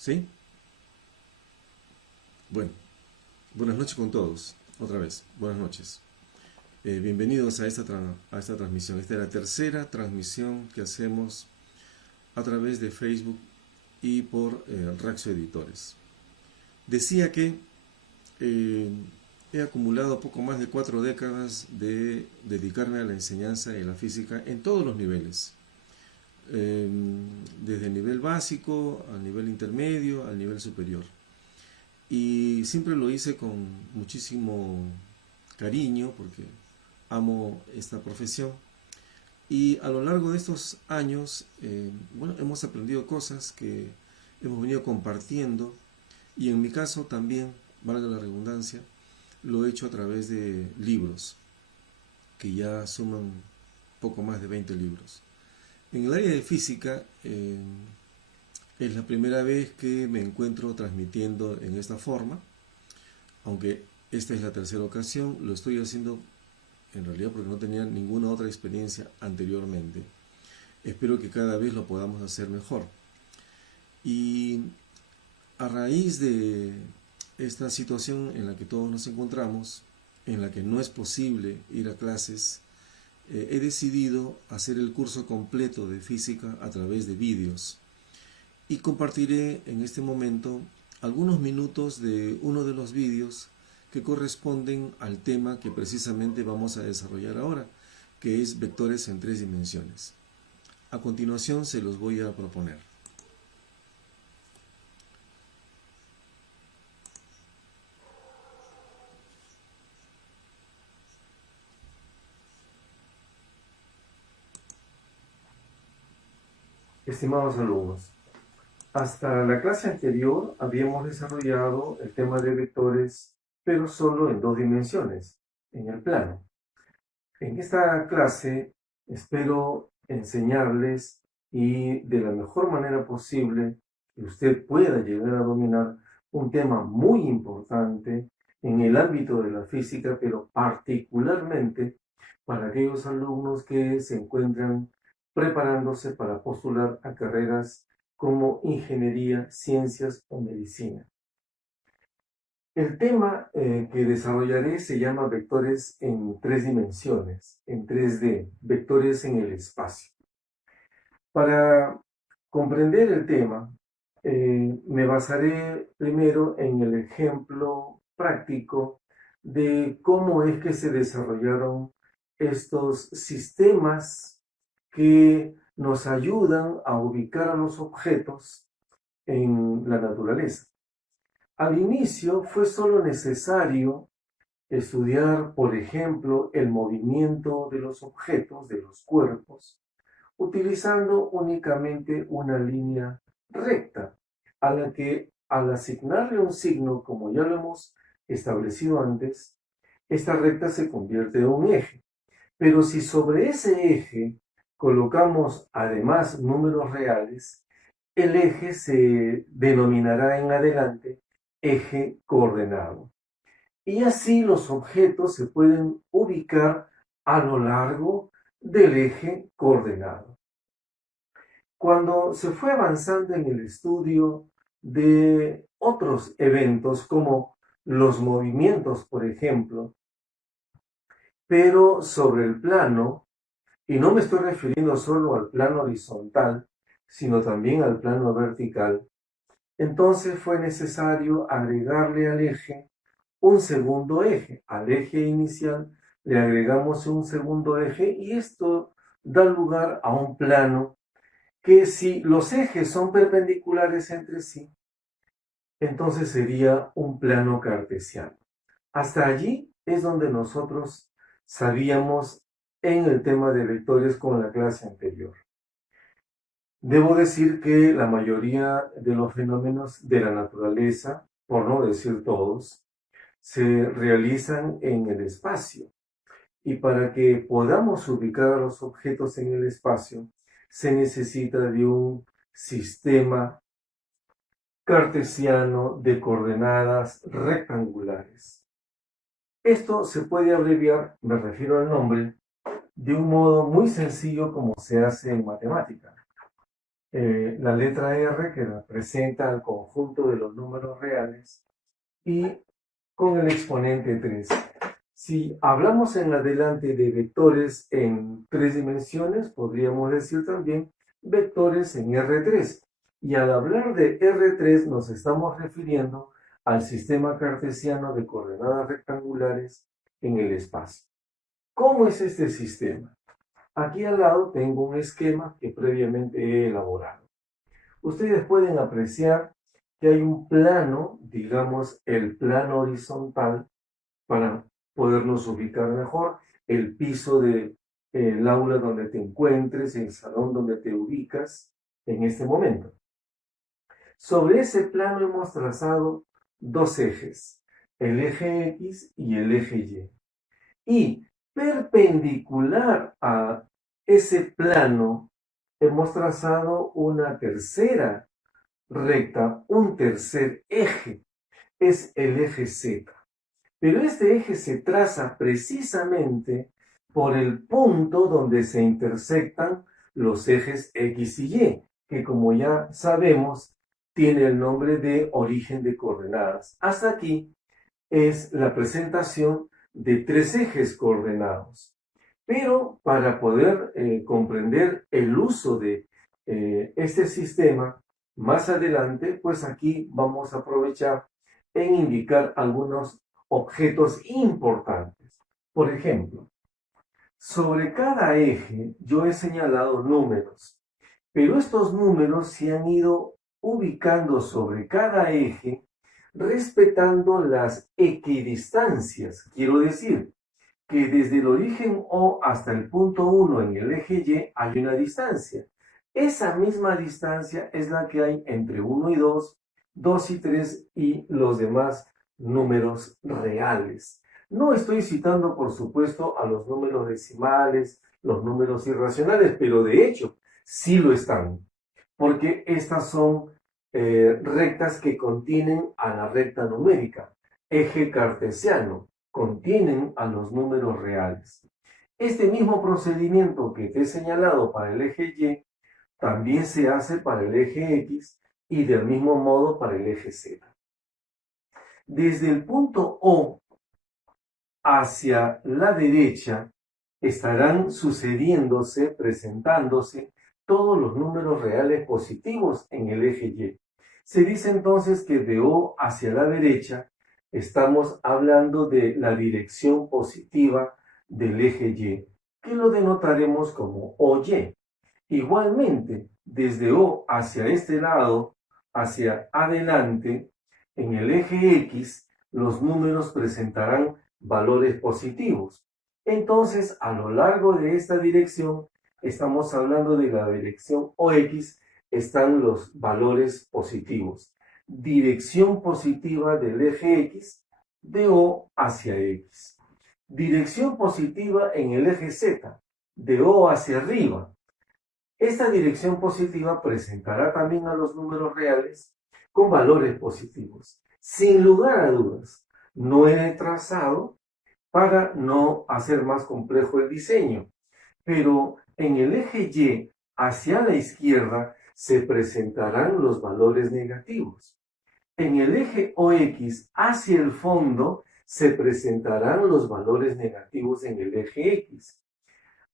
¿Sí? Bueno, buenas noches con todos. Otra vez, buenas noches. Bienvenidos a esta transmisión. Esta es la tercera transmisión que hacemos a través de Facebook y por Raxo Editores. Decía que eh, he acumulado poco más de 4 décadas de dedicarme a la enseñanza de la física en todos los niveles. Desde el nivel básico, al nivel intermedio, al nivel superior. Y siempre lo hice con muchísimo cariño porque amo esta profesión. Y a lo largo de estos años, bueno, hemos aprendido cosas que hemos venido compartiendo. Y en mi caso también, valga la redundancia, lo he hecho a través de libros, que ya suman poco más de 20 libros. En el área de física, es la primera vez que me encuentro transmitiendo en esta forma, aunque esta es la tercera ocasión. Lo estoy haciendo en realidad porque no tenía ninguna otra experiencia anteriormente. Espero que cada vez lo podamos hacer mejor. Y a raíz de esta situación en la que todos nos encontramos, en la que no es posible ir a clases, he decidido hacer el curso completo de física a través de vídeos. Y compartiré en este momento algunos minutos de uno de los vídeos que corresponden al tema que precisamente vamos a desarrollar ahora, que es vectores en 3 dimensiones. A continuación se los voy a proponer. Estimados alumnos, hasta la clase anterior habíamos desarrollado el tema de vectores, pero solo en 2 dimensiones, en el plano. En esta clase espero enseñarles y de la mejor manera posible que usted pueda llegar a dominar un tema muy importante en el ámbito de la física, pero particularmente para aquellos alumnos que se encuentran preparándose para postular a carreras como ingeniería, ciencias o medicina. El tema que desarrollaré se llama vectores en 3 dimensiones, en 3D, vectores en el espacio. Para comprender el tema, me basaré primero en el ejemplo práctico de cómo es que se desarrollaron estos sistemas que nos ayudan a ubicar a los objetos en la naturaleza. Al inicio fue solo necesario estudiar, por ejemplo, el movimiento de los objetos, de los cuerpos, utilizando únicamente una línea recta, a la que al asignarle un signo, como ya lo hemos establecido antes, esta recta se convierte en un eje. Pero si sobre ese eje colocamos además números reales, el eje se denominará en adelante eje coordenado. Y así los objetos se pueden ubicar a lo largo del eje coordenado. Cuando se fue avanzando en el estudio de otros eventos como los movimientos, por ejemplo, pero sobre el plano, y no me estoy refiriendo solo al plano horizontal, sino también al plano vertical, entonces fue necesario agregarle al eje un segundo eje. Al eje inicial le agregamos un segundo eje y esto da lugar a un plano que, si los ejes son perpendiculares entre sí, entonces sería un plano cartesiano. Hasta allí es donde nosotros sabíamos en el tema de vectores con la clase anterior. Debo decir que la mayoría de los fenómenos de la naturaleza, por no decir todos, se realizan en el espacio. Y para que podamos ubicar a los objetos en el espacio, se necesita de un sistema cartesiano de coordenadas rectangulares. Esto se puede abreviar, me refiero al nombre, de un modo muy sencillo como se hace en matemática. la letra R, que representa el conjunto de los números reales, y con el exponente 3. Si hablamos en adelante de vectores en 3 dimensiones, podríamos decir también vectores en R3. Y al hablar de R3 nos estamos refiriendo al sistema cartesiano de coordenadas rectangulares en el espacio. ¿Cómo es este sistema? Aquí al lado tengo un esquema que previamente he elaborado. Ustedes pueden apreciar que hay un plano, digamos el plano horizontal, para podernos ubicar mejor, el piso del aula donde te encuentres, el salón donde te ubicas en este momento. Sobre ese plano hemos trazado dos ejes, el eje X y el eje Y. Y perpendicular a ese plano hemos trazado una tercera recta, un tercer eje, es el eje Z. Pero este eje se traza precisamente por el punto donde se intersectan los ejes X y Y, que como ya sabemos, tiene el nombre de origen de coordenadas. Hasta aquí es la presentación de tres ejes coordenados. Pero para poder comprender el uso de este sistema, más adelante, pues aquí vamos a aprovechar en indicar algunos objetos importantes. Por ejemplo, sobre cada eje yo he señalado números, pero estos números se han ido ubicando sobre cada eje respetando las equidistancias. Quiero decir que desde el origen O hasta el punto 1 en el eje Y hay una distancia. Esa misma distancia es la que hay entre 1 y 2, 2 y 3 y los demás números reales. No estoy citando, por supuesto, a los números decimales, los números irracionales, pero de hecho sí lo están, porque estas son rectas que contienen a la recta numérica. Eje cartesiano, contienen a los números reales. Este mismo procedimiento que te he señalado para el eje Y también se hace para el eje X y del mismo modo para el eje Z. Desde el punto O hacia la derecha estarán sucediéndose, presentándose todos los números reales positivos en el eje Y. Se dice entonces que de O hacia la derecha estamos hablando de la dirección positiva del eje Y, que lo denotaremos como OY. Igualmente, desde O hacia este lado, hacia adelante, en el eje X, los números presentarán valores positivos. Entonces, a lo largo de esta dirección, estamos hablando de la dirección OX, están los valores positivos. Dirección positiva del eje X de O hacia X. Dirección positiva en el eje Z, de O hacia arriba. Esta dirección positiva presentará también a los números reales con valores positivos. Sin lugar a dudas, no he trazado para no hacer más complejo el diseño, pero en el eje Y hacia la izquierda se presentarán los valores negativos. En el eje OX hacia el fondo se presentarán los valores negativos en el eje X.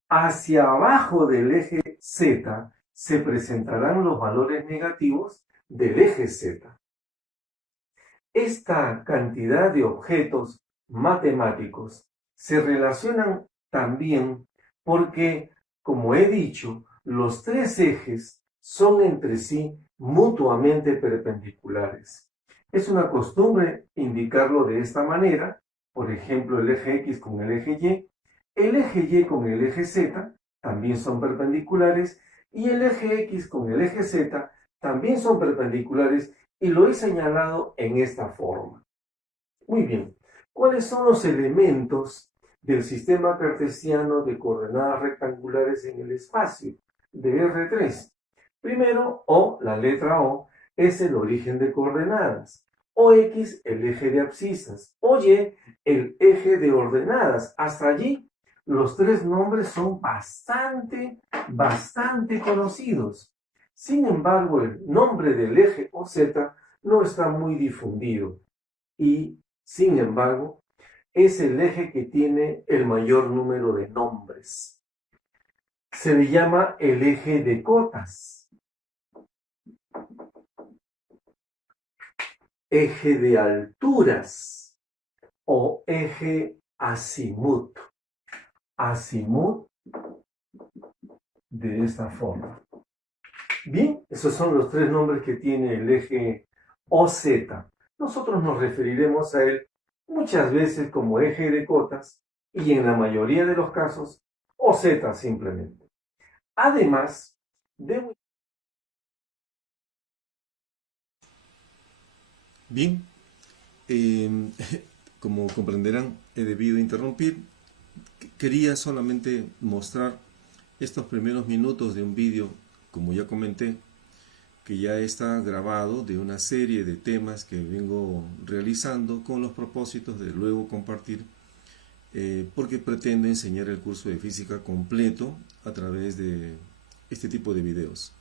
Hacia abajo del eje Z se presentarán los valores negativos del eje Z. Esta cantidad de objetos matemáticos se relacionan también porque, como he dicho, los tres ejes son entre sí mutuamente perpendiculares. Es una costumbre indicarlo de esta manera, por ejemplo, el eje X con el eje Y. El eje Y con el eje Z también son perpendiculares y el eje X con el eje Z también son perpendiculares y lo he señalado en esta forma. Muy bien, ¿cuáles son los elementos del sistema cartesiano de coordenadas rectangulares en el espacio de R3? Primero, O, la letra O, es el origen de coordenadas. OX, el eje de abscisas. OY, el eje de ordenadas. Hasta allí, los tres nombres son bastante conocidos. Sin embargo, el nombre del eje OZ no está muy difundido y, sin embargo, es el eje que tiene el mayor número de nombres. Se le llama el eje de cotas, eje de alturas o eje azimut. Azimut de esta forma. Bien, esos son los tres nombres que tiene el eje OZ. Nosotros nos referiremos a él muchas veces como eje de cotas y en la mayoría de los casos OZ simplemente. Además, debo... Bien, como comprenderán, he debido interrumpir. Quería solamente mostrar estos primeros minutos de un vídeo, como ya comenté, que ya está grabado de una serie de temas que vengo realizando con los propósitos de luego compartir, porque pretendo enseñar el curso de física completo a través de este tipo de videos.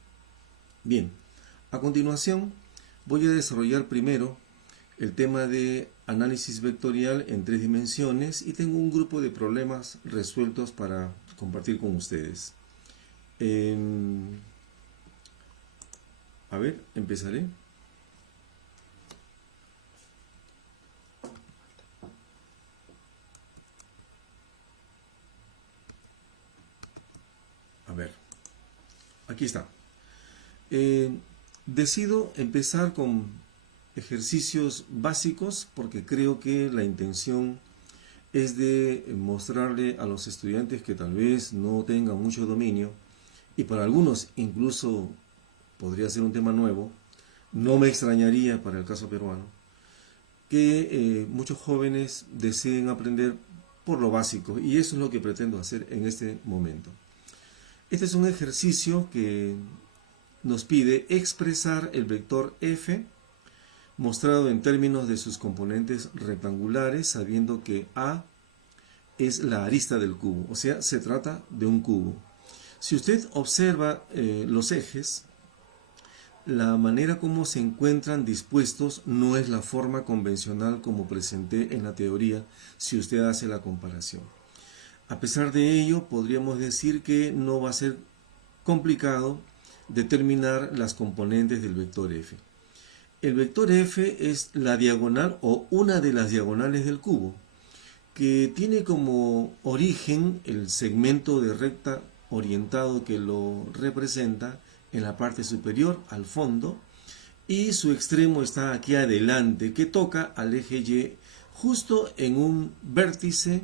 Bien, a continuación voy a desarrollar primero el tema de análisis vectorial en 3 dimensiones y tengo un grupo de problemas resueltos para compartir con ustedes. A ver, empezaré. A ver, aquí está. Decido empezar con ejercicios básicos porque creo que la intención es de mostrarle a los estudiantes que tal vez no tengan mucho dominio y para algunos incluso podría ser un tema nuevo. No me extrañaría para el caso peruano que muchos jóvenes deseen aprender por lo básico y eso es lo que pretendo hacer en este momento. Este es un ejercicio que nos pide expresar el vector f mostrado en términos de sus componentes rectangulares, sabiendo que A es la arista del cubo, o sea, se trata de un cubo. Si usted observa los ejes, la manera como se encuentran dispuestos no es la forma convencional como presenté en la teoría si usted hace la comparación. A pesar de ello, podríamos decir que no va a ser complicado determinar las componentes del vector f. El vector f es la diagonal o una de las diagonales del cubo, que tiene como origen el segmento de recta orientado que lo representa en la parte superior al fondo y su extremo está aquí adelante que toca al eje y justo en un vértice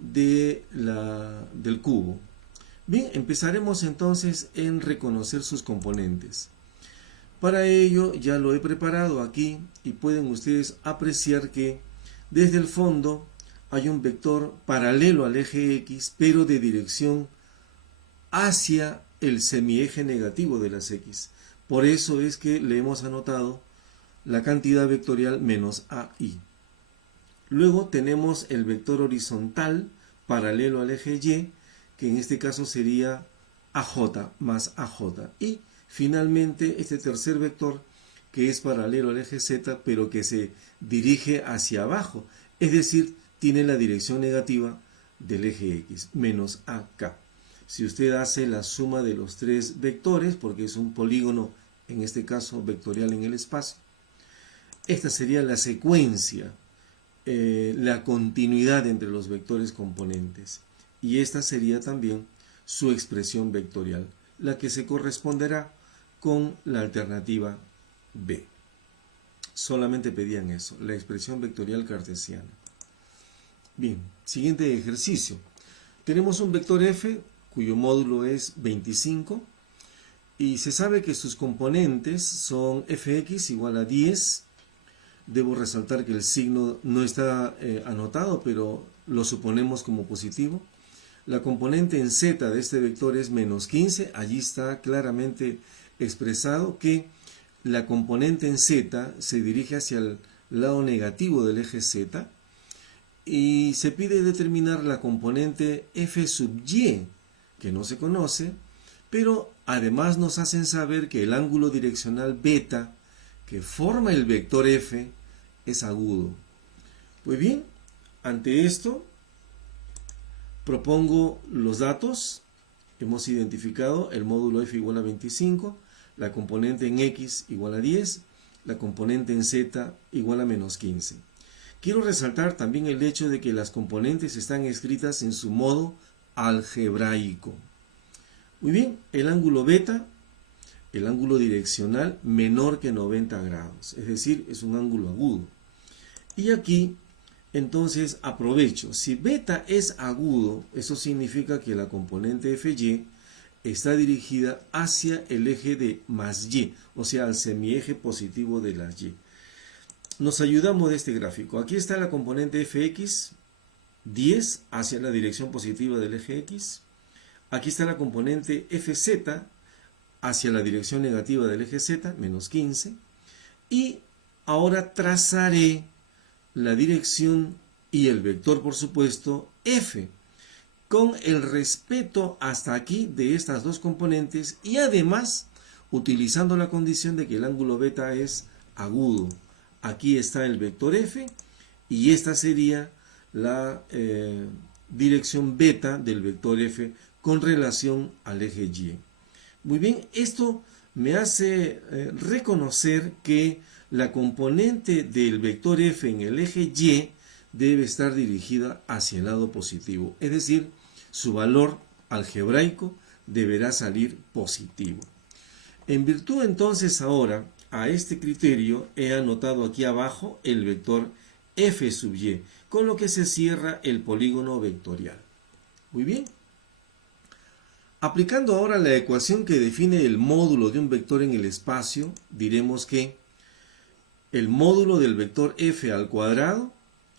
del cubo. Bien, empezaremos entonces en reconocer sus componentes. Para ello ya lo he preparado aquí y pueden ustedes apreciar que desde el fondo hay un vector paralelo al eje X, pero de dirección hacia el semieje negativo de las X. Por eso es que le hemos anotado la cantidad vectorial menos AI. Luego tenemos el vector horizontal paralelo al eje Y, que en este caso sería AJ más AJ. Y finalmente este tercer vector que es paralelo al eje Z, pero que se dirige hacia abajo, es decir, tiene la dirección negativa del eje X, menos AK. Si usted hace la suma de los tres vectores, porque es un polígono, en este caso vectorial en el espacio, esta sería la secuencia, la continuidad entre los vectores componentes. Y esta sería también su expresión vectorial, la que se corresponderá con la alternativa B. Solamente pedían eso, la expresión vectorial cartesiana. Bien, siguiente ejercicio. Tenemos un vector f cuyo módulo es 25 y se sabe que sus componentes son fx igual a 10. Debo resaltar que el signo no está anotado, pero lo suponemos como positivo. La componente en z de este vector es menos 15. Allí está claramente expresado que la componente en z se dirige hacia el lado negativo del eje z. Y se pide determinar la componente f sub y, que no se conoce, pero además nos hacen saber que el ángulo direccional beta que forma el vector f es agudo. Pues bien, ante esto propongo los datos. Hemos identificado el módulo f igual a 25, la componente en x igual a 10, la componente en z igual a menos 15. Quiero resaltar también el hecho de que las componentes están escritas en su modo algebraico. Muy bien, el ángulo beta, el ángulo direccional menor que 90 grados, es decir, es un ángulo agudo. Y aquí, entonces, aprovecho. Si beta es agudo, eso significa que la componente FY está dirigida hacia el eje de más Y, o sea, al semieje positivo de la Y. Nos ayudamos de este gráfico. Aquí está la componente Fx, 10 hacia la dirección positiva del eje X. Aquí está la componente Fz hacia la dirección negativa del eje Z, menos 15. Y ahora trazaré la dirección y el vector, por supuesto, f, con el respeto hasta aquí de estas dos componentes y además utilizando la condición de que el ángulo beta es agudo. Aquí está el vector f y esta sería la dirección beta del vector f con relación al eje y. Muy bien, esto me hace reconocer que la componente del vector f en el eje y debe estar dirigida hacia el lado positivo, es decir, su valor algebraico deberá salir positivo. En virtud entonces ahora a este criterio he anotado aquí abajo el vector f sub y, con lo que se cierra el polígono vectorial. Muy bien. Aplicando ahora la ecuación que define el módulo de un vector en el espacio, diremos que el módulo del vector f al cuadrado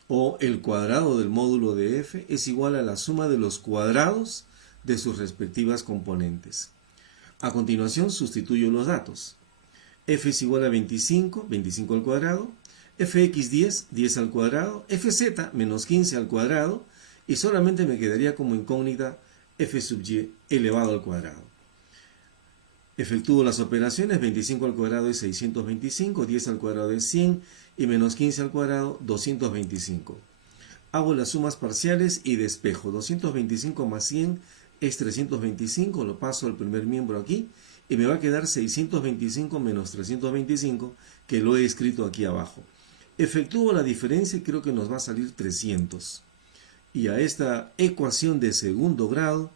o el cuadrado del módulo de f es igual a la suma de los cuadrados de sus respectivas componentes. A continuación sustituyo los datos. F es igual a 25, 25 al cuadrado, fx 10, 10 al cuadrado, fz menos 15 al cuadrado y solamente me quedaría como incógnita f sub y elevado al cuadrado. Efectúo las operaciones, 25 al cuadrado es 625, 10 al cuadrado es 100 y menos 15 al cuadrado 225. Hago las sumas parciales y despejo. 225 más 100 es 325, lo paso al primer miembro aquí y me va a quedar 625 menos 325 que lo he escrito aquí abajo. Efectúo la diferencia y creo que nos va a salir 300. Y a esta ecuación de segundo grado,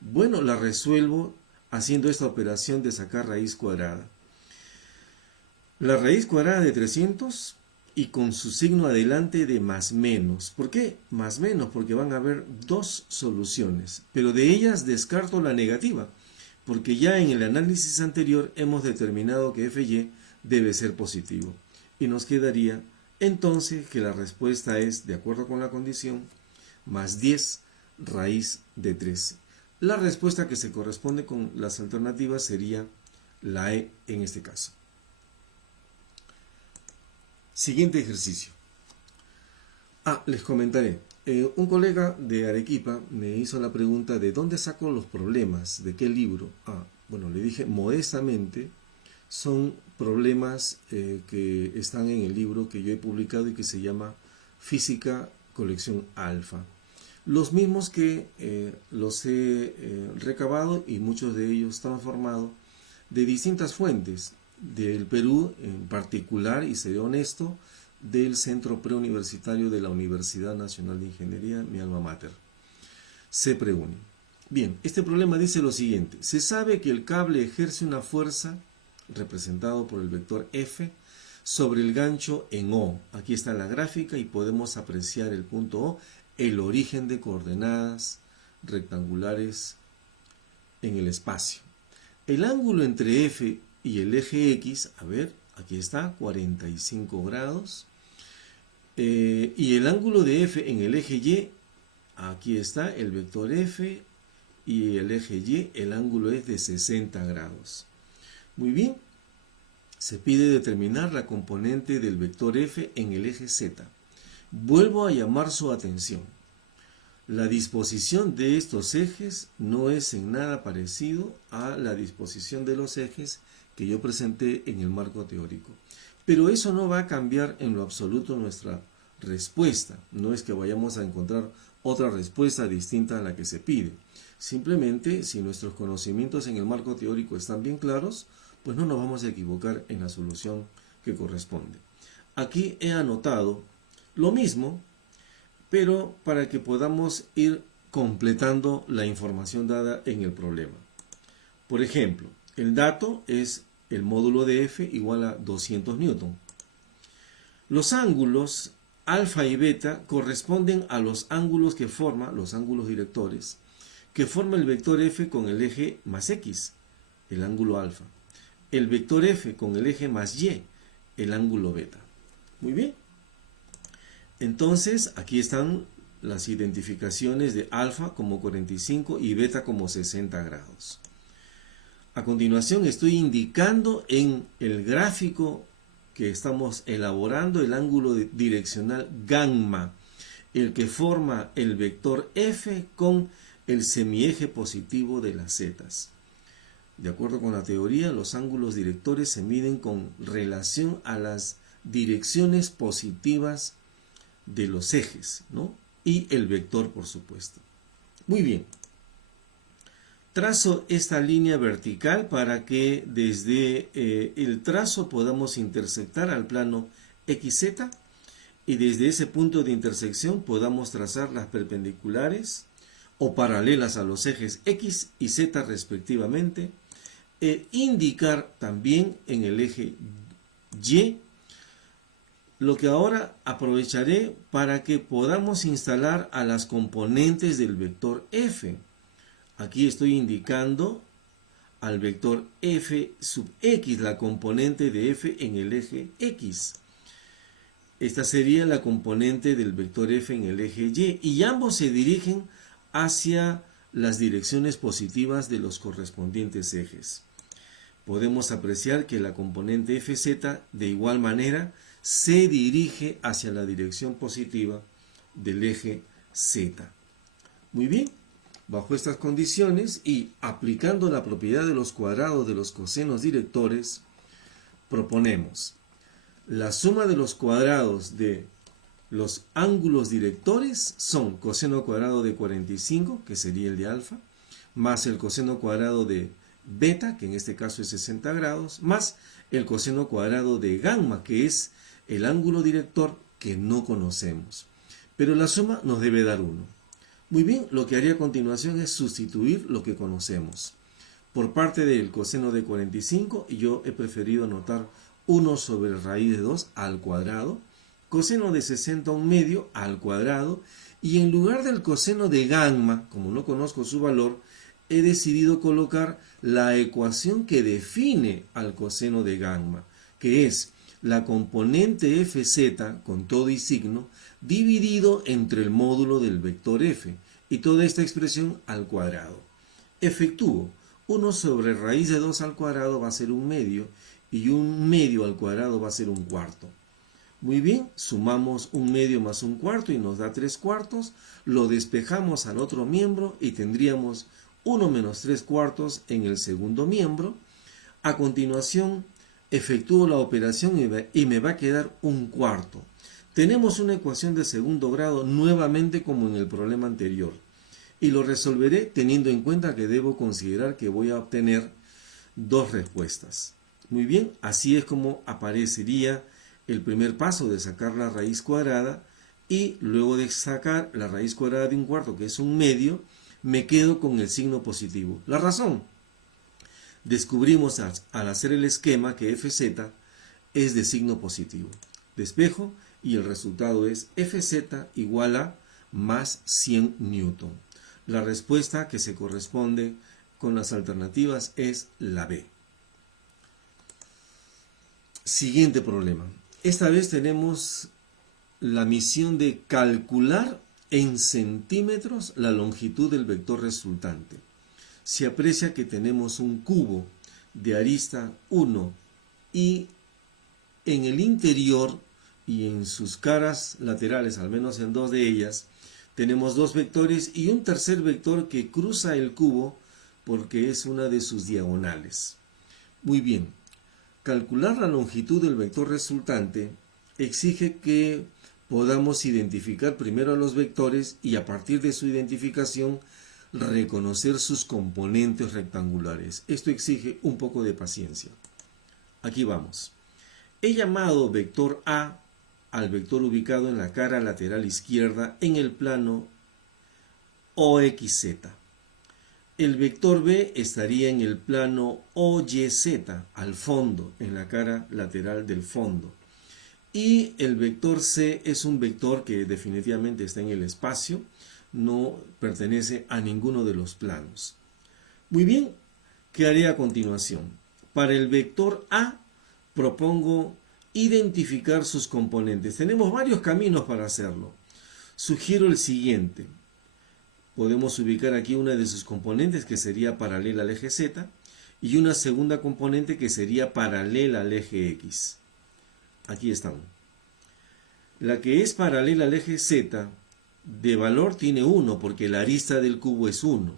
bueno, la resuelvo haciendo esta operación de sacar raíz cuadrada. La raíz cuadrada de 300 y con su signo adelante de más menos. ¿Por qué más menos? Porque van a haber dos soluciones, pero de ellas descarto la negativa, porque ya en el análisis anterior hemos determinado que fy debe ser positivo. Y nos quedaría entonces que la respuesta es, de acuerdo con la condición, más 10 raíz de 13. La respuesta que se corresponde con las alternativas sería la E en este caso. Siguiente ejercicio. Les comentaré. Un colega de Arequipa me hizo la pregunta de dónde saco los problemas, de qué libro. Bueno, le dije modestamente, son problemas que están en el libro que yo he publicado y que se llama Física Colección Alfa. Los mismos que los he recabado y muchos de ellos transformados de distintas fuentes, del Perú en particular, y seré honesto, del Centro Preuniversitario de la Universidad Nacional de Ingeniería, mi alma mater, CPREUNI. Bien, este problema dice lo siguiente: se sabe que el cable ejerce una fuerza, representado por el vector F, sobre el gancho en O. Aquí está la gráfica y podemos apreciar el punto O, el origen de coordenadas rectangulares en el espacio. El ángulo entre F y el eje X, a ver, aquí está, 45 grados. Y el ángulo de F en el eje Y, aquí está el vector F y el eje Y, el ángulo es de 60 grados. Muy bien, se pide determinar la componente del vector F en el eje Z. Vuelvo a llamar su atención. La disposición de estos ejes no es en nada parecido a la disposición de los ejes que yo presenté en el marco teórico. Pero eso no va a cambiar en lo absoluto nuestra respuesta. No es que vayamos a encontrar otra respuesta distinta a la que se pide. Simplemente, si nuestros conocimientos en el marco teórico están bien claros, pues no nos vamos a equivocar en la solución que corresponde. Aquí he anotado lo mismo, pero para que podamos ir completando la información dada en el problema. Por ejemplo, el dato es el módulo de F igual a 200 newton. Los ángulos alfa y beta corresponden a los ángulos que forma, los ángulos directores, que forma el vector F con el eje más X, el ángulo alfa. El vector F con el eje más Y, el ángulo beta. Muy bien. Entonces, aquí están las identificaciones de alfa como 45 y beta como 60 grados. A continuación estoy indicando en el gráfico que estamos elaborando el ángulo direccional gamma, el que forma el vector F con el semieje positivo de las zetas. De acuerdo con la teoría, los ángulos directores se miden con relación a las direcciones positivas de los ejes, ¿no? Y el vector, por supuesto. Muy bien. Trazo esta línea vertical para que desde el trazo podamos intersectar al plano XZ y desde ese punto de intersección podamos trazar las perpendiculares o paralelas a los ejes X y Z respectivamente e indicar también en el eje Y lo que ahora aprovecharé para que podamos instalar a las componentes del vector F. Aquí estoy indicando al vector F sub X, la componente de F en el eje X. Esta sería la componente del vector F en el eje Y y ambos se dirigen hacia las direcciones positivas de los correspondientes ejes. Podemos apreciar que la componente FZ de igual manera se dirige hacia la dirección positiva del eje Z. Muy bien, bajo estas condiciones y aplicando la propiedad de los cuadrados de los cosenos directores, proponemos la suma de los cuadrados de los ángulos directores son coseno cuadrado de 45, que sería el de alfa, más el coseno cuadrado de beta, que en este caso es 60 grados, más el coseno cuadrado de gamma, que es el ángulo director que no conocemos. Pero la suma nos debe dar 1. Muy bien, lo que haré a continuación es sustituir lo que conocemos. Por parte del coseno de 45, yo he preferido anotar 1 sobre raíz de 2 al cuadrado, coseno de 60 un medio al cuadrado, y en lugar del coseno de gamma, como no conozco su valor, he decidido colocar la ecuación que define al coseno de gamma, que es la componente Fz con todo y signo dividido entre el módulo del vector F y toda esta expresión al cuadrado. Efectúo 1 sobre raíz de 2 al cuadrado va a ser un medio y un medio al cuadrado va a ser un cuarto. Muy bien, sumamos un medio más un cuarto y nos da 3 cuartos, lo despejamos al otro miembro y tendríamos 1 menos 3 cuartos en el segundo miembro. A continuación, efectúo la operación y me va a quedar un cuarto. Tenemos una ecuación de segundo grado nuevamente como en el problema anterior. Y lo resolveré teniendo en cuenta que debo considerar que voy a obtener 2 respuestas. Muy bien, así es como aparecería el primer paso de sacar la raíz cuadrada y luego de sacar la raíz cuadrada de un cuarto, que es un medio, me quedo con el signo positivo. La razón, descubrimos al hacer el esquema que Fz es de signo positivo. Despejo y el resultado es Fz igual a más 100 newton. La respuesta que se corresponde con las alternativas es la B. Siguiente problema. Esta vez tenemos la misión de calcular en centímetros la longitud del vector resultante. Se aprecia que tenemos un cubo de arista 1 y en el interior y en sus caras laterales, al menos en 2 de ellas, Tenemos dos vectores y un tercer vector que cruza el cubo porque es una de sus diagonales. Muy bien, calcular la longitud del vector resultante exige que podamos identificar primero a los vectores y a partir de su identificación reconocer sus componentes rectangulares. Esto exige un poco de paciencia. Aquí vamos. He llamado vector A al vector ubicado en la cara lateral izquierda en el plano OXZ. El vector B estaría en el plano OYZ, al fondo, en la cara lateral del fondo. Y el vector C es un vector que definitivamente está en el espacio, no pertenece a ninguno de los planos. Muy bien, ¿qué haré a continuación? Para el vector A propongo identificar sus componentes. Tenemos varios caminos para hacerlo. Sugiero el siguiente. Podemos ubicar aquí una de sus componentes que sería paralela al eje Z y una segunda componente que sería paralela al eje X. Aquí están. La que es paralela al eje Z de valor tiene 1 porque la arista del cubo es 1.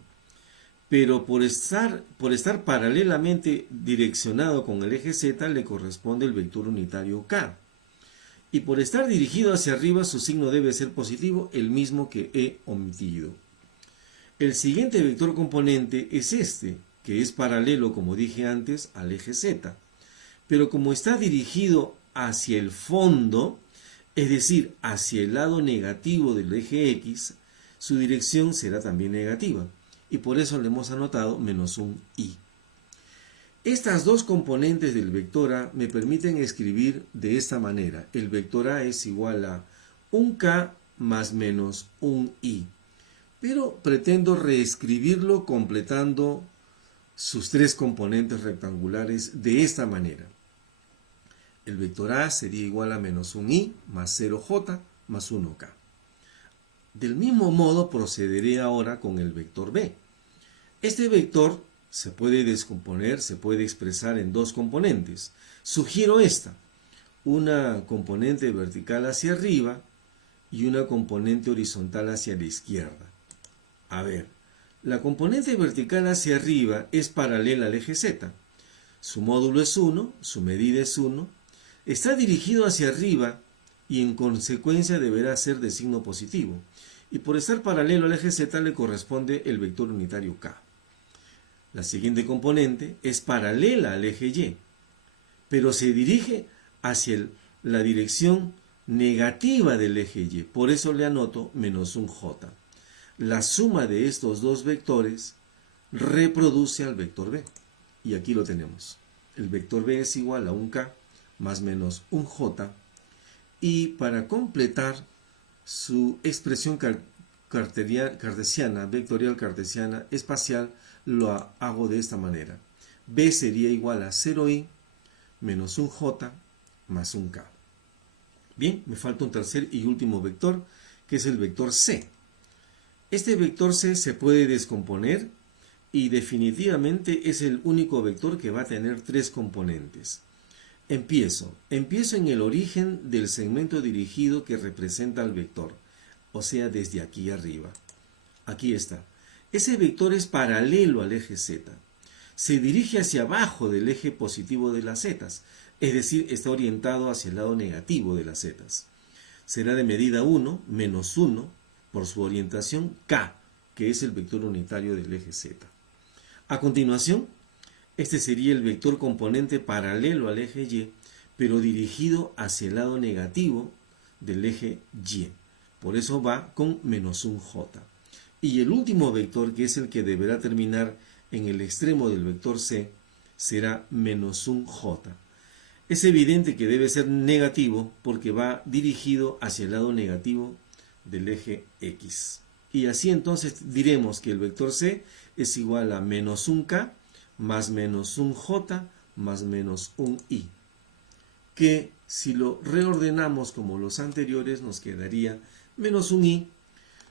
Pero por estar paralelamente direccionado con el eje Z le corresponde el vector unitario K. Y por estar dirigido hacia arriba su signo debe ser positivo, el mismo que he omitido. El siguiente vector componente es este, que es paralelo, como dije antes, al eje Z. Pero como está dirigido hacia el fondo, es decir, hacia el lado negativo del eje X, su dirección será también negativa. Y por eso le hemos anotado menos un i. Estas dos componentes del vector A me permiten escribir de esta manera. El vector A es igual a un k más menos un i. Pero pretendo reescribirlo completando sus tres componentes rectangulares de esta manera. El vector A sería igual a menos un i más 0j más 1k. Del mismo modo procederé ahora con el vector B. Este vector se puede descomponer, se puede expresar en dos componentes. Sugiero esta, una componente vertical hacia arriba y una componente horizontal hacia la izquierda. A ver, la componente vertical hacia arriba es paralela al eje Z. Su módulo es 1, su medida es 1, está dirigido hacia arriba y en consecuencia deberá ser de signo positivo. Y por estar paralelo al eje Z le corresponde el vector unitario K. La siguiente componente es paralela al eje Y, pero se dirige hacia la dirección negativa del eje Y. Por eso le anoto menos un J. La suma de estos dos vectores reproduce al vector B. Y aquí lo tenemos. El vector B es igual a un K más menos un J. Y para completar su expresión cartesiana, vectorial cartesiana, espacial, lo hago de esta manera. B sería igual a 0i menos un j más un k. Bien, me falta un tercer y último vector, que es el vector C. Este vector C se puede descomponer y definitivamente es el único vector que va a tener tres componentes. Empiezo en el origen del segmento dirigido que representa al vector, o sea, desde aquí arriba. Aquí está. Ese vector es paralelo al eje Z. Se dirige hacia abajo del eje positivo de las zetas, es decir, está orientado hacia el lado negativo de las zetas. Será de medida 1 menos 1 por su orientación K, que es el vector unitario del eje Z. A continuación, este sería el vector componente paralelo al eje Y, pero dirigido hacia el lado negativo del eje Y. Por eso va con menos un J. Y el último vector, que es el que deberá terminar en el extremo del vector C, será menos un J. Es evidente que debe ser negativo porque va dirigido hacia el lado negativo del eje X. Y así entonces diremos que el vector C es igual a menos un K más menos un J más menos un I. Que si lo reordenamos como los anteriores nos quedaría menos un I,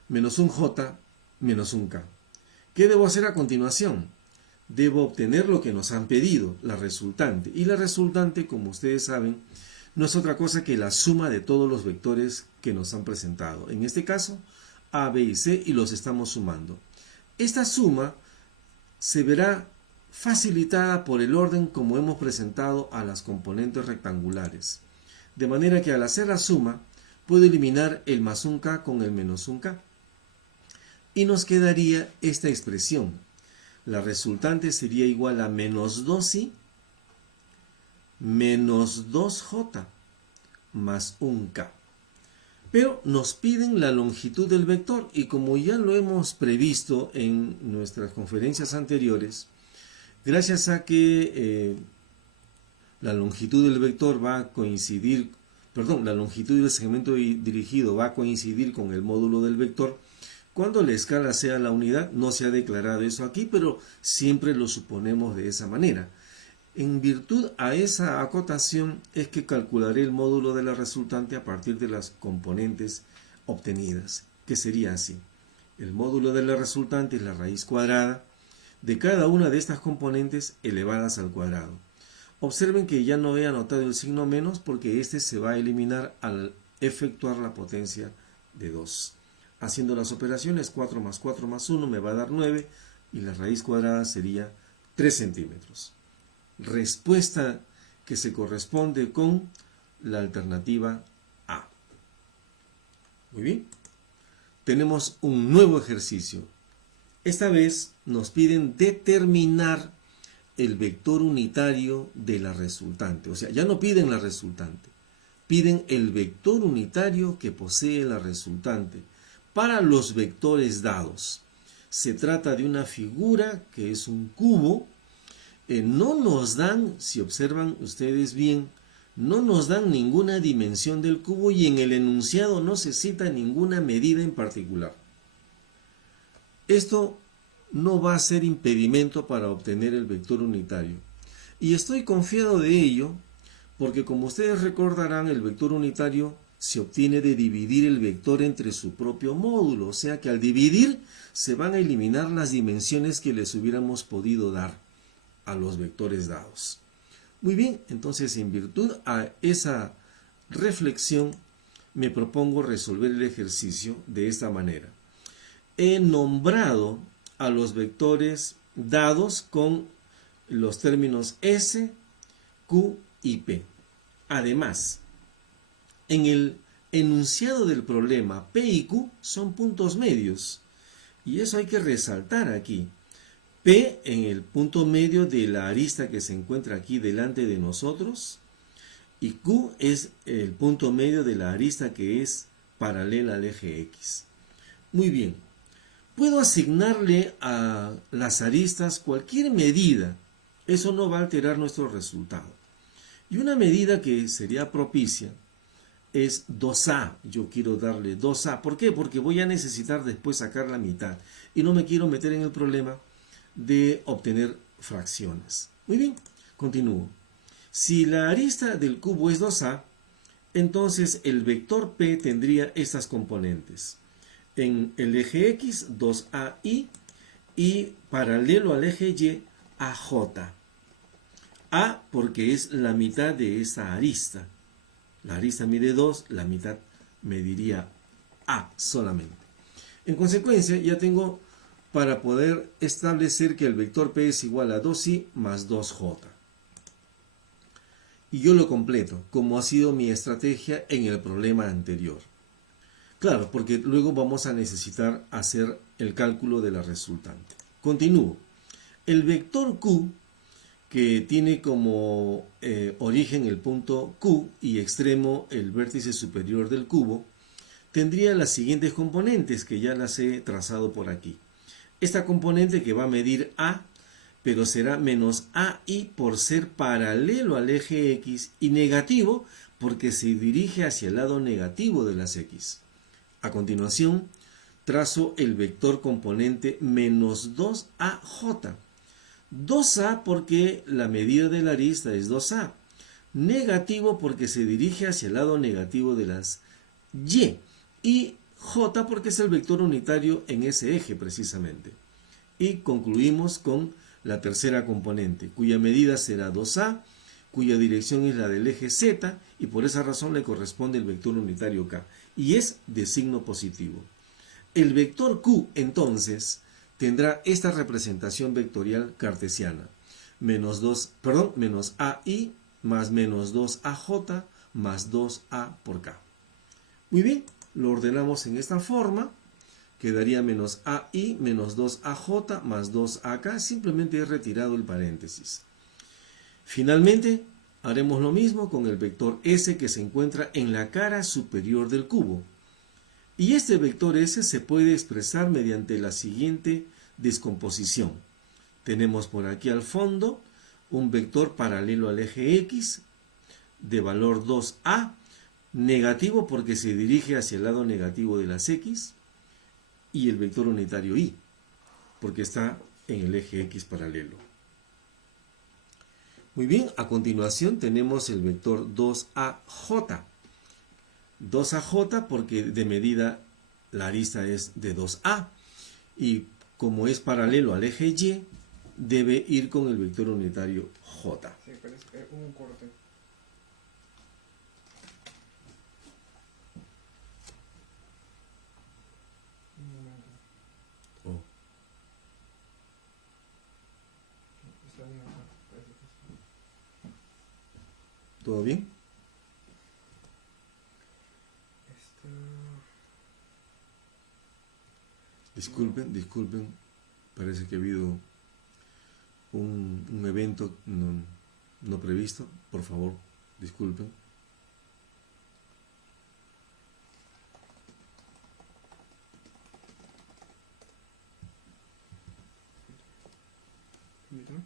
menos un J, menos un K. ¿Qué debo hacer a continuación? Debo obtener lo que nos han pedido, la resultante. Y la resultante, como ustedes saben, no es otra cosa que la suma de todos los vectores que nos han presentado. En este caso, A, B y C y los estamos sumando. Esta suma se verá facilitada por el orden como hemos presentado a las componentes rectangulares. De manera que al hacer la suma, puedo eliminar el más un K con el menos un K. Y nos quedaría esta expresión. La resultante sería igual a menos 2i menos 2j más un K. Pero nos piden la longitud del vector y como ya lo hemos previsto en nuestras conferencias anteriores, gracias a que la longitud del vector va a coincidir, la longitud del segmento dirigido va a coincidir con el módulo del vector, cuando la escala sea la unidad, no se ha declarado eso aquí, pero siempre lo suponemos de esa manera. En virtud a esa acotación es que calcularé el módulo de la resultante a partir de las componentes obtenidas, que sería así. El módulo de la resultante es la raíz cuadrada de cada una de estas componentes elevadas al cuadrado. Observen que ya no he anotado el signo menos porque este se va a eliminar al efectuar la potencia de 2. Haciendo las operaciones, 4 más 4 más 1 me va a dar 9 y la raíz cuadrada sería 3 centímetros. Respuesta que se corresponde con la alternativa A. Muy bien. Tenemos un nuevo ejercicio. Esta vez nos piden determinar el vector unitario de la resultante. O sea, ya no piden la resultante. Piden el vector unitario que posee la resultante para los vectores dados. Se trata de una figura que es un cubo. No nos dan, si observan ustedes bien, no nos dan ninguna dimensión del cubo y en el enunciado no se cita ninguna medida en particular. Esto no va a ser impedimento para obtener el vector unitario. Y estoy confiado de ello porque, como ustedes recordarán, el vector unitario se obtiene de dividir el vector entre su propio módulo. O sea que al dividir se van a eliminar las dimensiones que les hubiéramos podido dar a los vectores dados. Muy bien, entonces en virtud a esa reflexión me propongo resolver el ejercicio de esta manera. He nombrado a los vectores dados con los términos S, Q y P. Además, en el enunciado del problema, P y Q son puntos medios. Y eso hay que resaltar aquí. P en el punto medio de la arista que se encuentra aquí delante de nosotros y Q es el punto medio de la arista que es paralela al eje X. Muy bien, puedo asignarle a las aristas cualquier medida, eso no va a alterar nuestro resultado. Y una medida que sería propicia es 2A, yo quiero darle 2A, ¿por qué? Porque voy a necesitar después sacar la mitad y no me quiero meter en el problema de obtener fracciones. Muy bien, continúo. Si la arista del cubo es 2A, entonces el vector P tendría estas componentes. En el eje X, 2AI y paralelo al eje Y, AJ. A porque es la mitad de esa arista. La arista mide 2, la mitad mediría A solamente. En consecuencia, ya tengo para poder establecer que el vector P es igual a 2i más 2j. Y yo lo completo, como ha sido mi estrategia en el problema anterior. Claro, porque luego vamos a necesitar hacer el cálculo de la resultante. Continúo. El vector Q, que tiene como origen el punto Q y extremo el vértice superior del cubo, tendría las siguientes componentes que ya las he trazado por aquí. Esta componente que va a medir A, pero será menos AI por ser paralelo al eje X y negativo porque se dirige hacia el lado negativo de las X. A continuación, trazo el vector componente menos 2AJ. 2A porque la medida de la arista es 2A. Negativo porque se dirige hacia el lado negativo de las Y. Y J porque es el vector unitario en ese eje precisamente. Y concluimos con la tercera componente, cuya medida será 2A, cuya dirección es la del eje Z, y por esa razón le corresponde el vector unitario K, y es de signo positivo. El vector Q, entonces, tendrá esta representación vectorial cartesiana. Menos AI más menos 2AJ más 2A por K. Muy bien, lo ordenamos en esta forma. Quedaría menos AI menos 2AJ más 2AK. Simplemente he retirado el paréntesis. Finalmente, haremos lo mismo con el vector S que se encuentra en la cara superior del cubo. Y este vector S se puede expresar mediante la siguiente descomposición. Tenemos por aquí al fondo un vector paralelo al eje X de valor 2A, negativo porque se dirige hacia el lado negativo de las X, y el vector unitario Y, porque está en el eje X paralelo. Muy bien, a continuación tenemos el vector 2AJ. 2AJ porque de medida la arista es de 2A, y como es paralelo al eje Y, debe ir con el vector unitario J. Sí, pero es un corte. Un momento. Oh, Está bien acá. Parece que sí. ¿todo bien? Disculpen, parece que ha habido un evento no previsto. Por favor, disculpen. Permítame.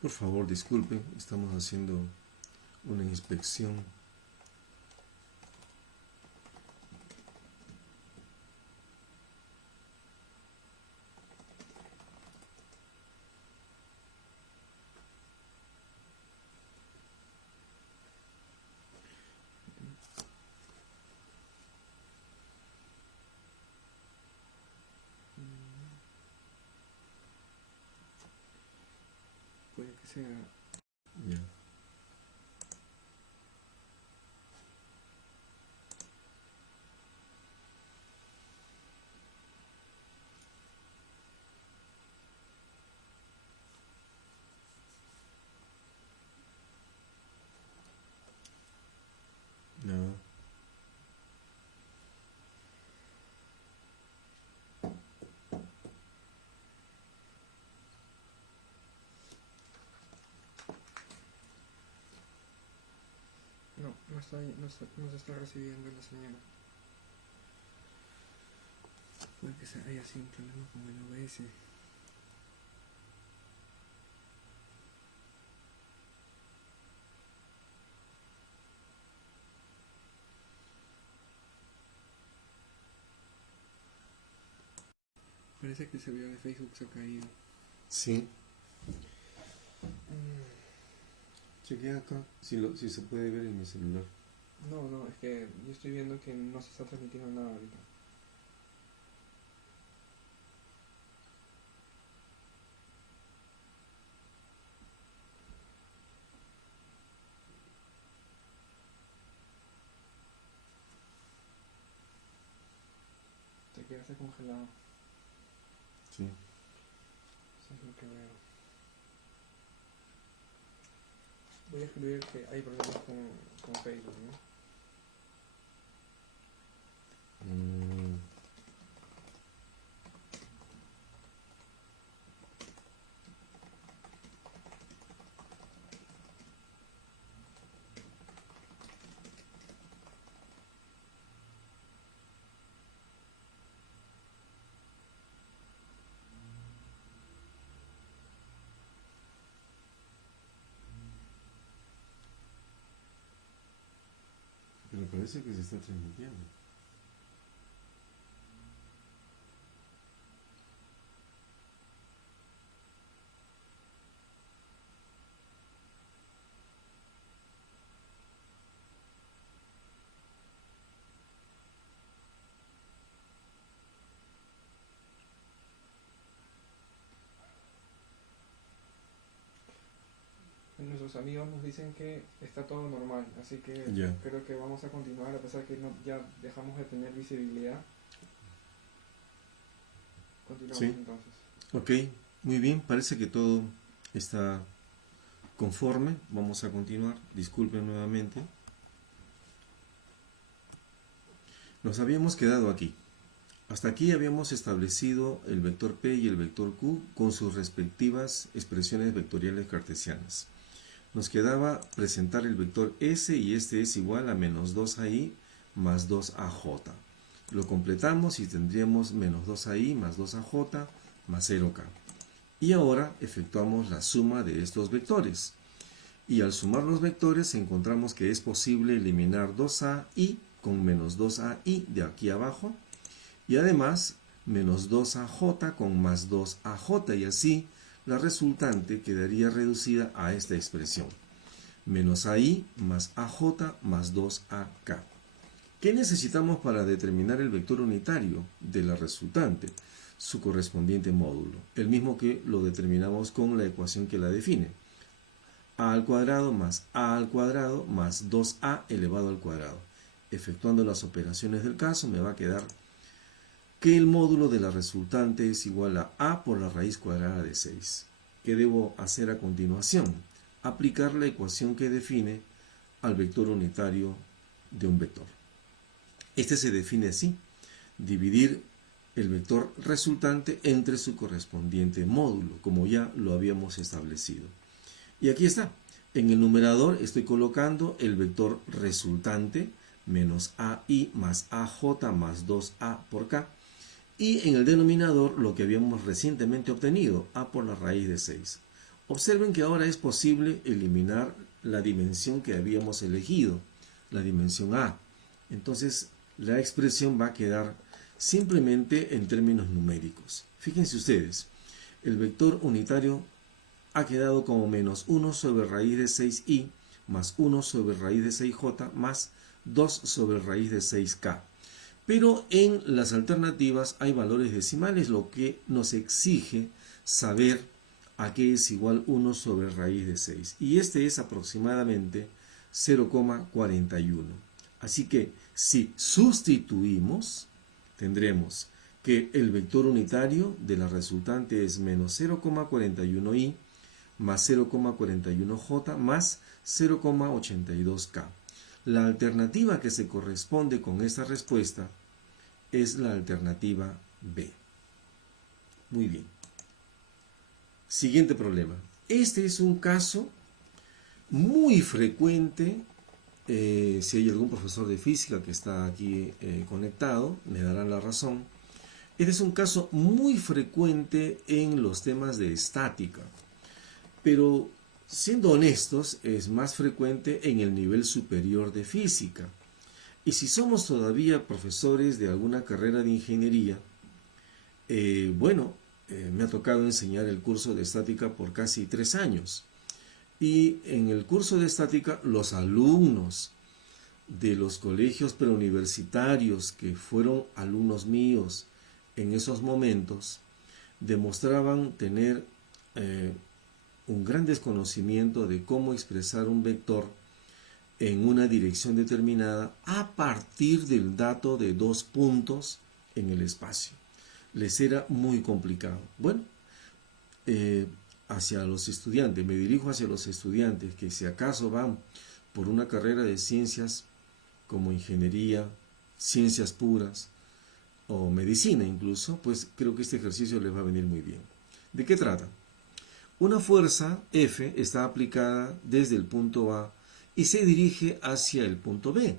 Por favor, disculpen, estamos haciendo una inspección. Puede que sea. Ya. No. No está, no se está recibiendo la señal. Puede que haya sido un problema con el OBS. Parece que el servidor de Facebook se ha caído. Sí. Chequea acá si se puede ver en mi celular. No, es que yo estoy viendo que no se está transmitiendo nada ahorita. Te quedaste congelado. Sí. Eso es lo que veo. Voy a escribir que hay problemas con Facebook, ¿no? Mm, Pero parece que se está transmitiendo. nuestros amigos nos dicen que está todo normal, así que Ya. creo que vamos a continuar a pesar que ya dejamos de tener visibilidad. Continuamos Sí. entonces. Ok, muy bien, parece que todo está conforme. Vamos a continuar. Disculpen nuevamente. Nos habíamos quedado aquí. Hasta aquí habíamos establecido el vector P y el vector Q con sus respectivas expresiones vectoriales cartesianas. Nos quedaba presentar el vector S y este es igual a menos 2AI más 2AJ. Lo completamos y tendríamos menos 2AI más 2AJ más 0K. Y ahora efectuamos la suma de estos vectores. Y al sumar los vectores encontramos que es posible eliminar 2AI con menos 2AI de aquí abajo. Y además menos 2AJ con más 2AJ. Y así la resultante quedaría reducida a esta expresión. Menos AI más AJ más 2AK. ¿Qué necesitamos para determinar el vector unitario de la resultante? Su correspondiente módulo, el mismo que lo determinamos con la ecuación que la define. A al cuadrado más A al cuadrado más 2A elevado al cuadrado. Efectuando las operaciones del caso me va a quedar que el módulo de la resultante es igual a A por la raíz cuadrada de 6. ¿Qué debo hacer a continuación? Aplicar la ecuación que define al vector unitario de un vector. Este se define así: dividir el vector resultante entre su correspondiente módulo, como ya lo habíamos establecido. Y aquí está. En el numerador estoy colocando el vector resultante menos AI más AJ más 2A por K. Y en el denominador lo que habíamos recientemente obtenido, A por la raíz de 6. Observen que ahora es posible eliminar la dimensión que habíamos elegido, la dimensión A. Entonces la expresión va a quedar simplemente en términos numéricos. Fíjense ustedes, el vector unitario ha quedado como menos 1 sobre raíz de 6i más 1 sobre raíz de 6j más 2 sobre raíz de 6k. Pero en las alternativas hay valores decimales, lo que nos exige saber a qué es igual 1 sobre raíz de 6. Y este es aproximadamente 0,41. Así que si sustituimos, tendremos que el vector unitario de la resultante es menos 0,41i más 0,41j más 0,82k. La alternativa que se corresponde con esta respuesta es la alternativa B. Muy bien. Siguiente problema. Este es un caso muy frecuente. Si hay algún profesor de física que está aquí conectado, me darán la razón. Este es un caso muy frecuente en los temas de estática, pero siendo honestos, es más frecuente en el nivel superior de física. Y si somos todavía profesores de alguna carrera de ingeniería, me ha tocado enseñar el curso de estática por casi 3 años. Y en el curso de estática, los alumnos de los colegios preuniversitarios que fueron alumnos míos en esos momentos demostraban tener un gran desconocimiento de cómo expresar un vector en una dirección determinada a partir del dato de 2 puntos en el espacio. Les era muy complicado. Bueno, hacia los estudiantes, me dirijo hacia los estudiantes que si acaso van por una carrera de ciencias como ingeniería, ciencias puras o medicina incluso, pues creo que este ejercicio les va a venir muy bien. ¿De qué trata? Una fuerza F está aplicada desde el punto A y se dirige hacia el punto B.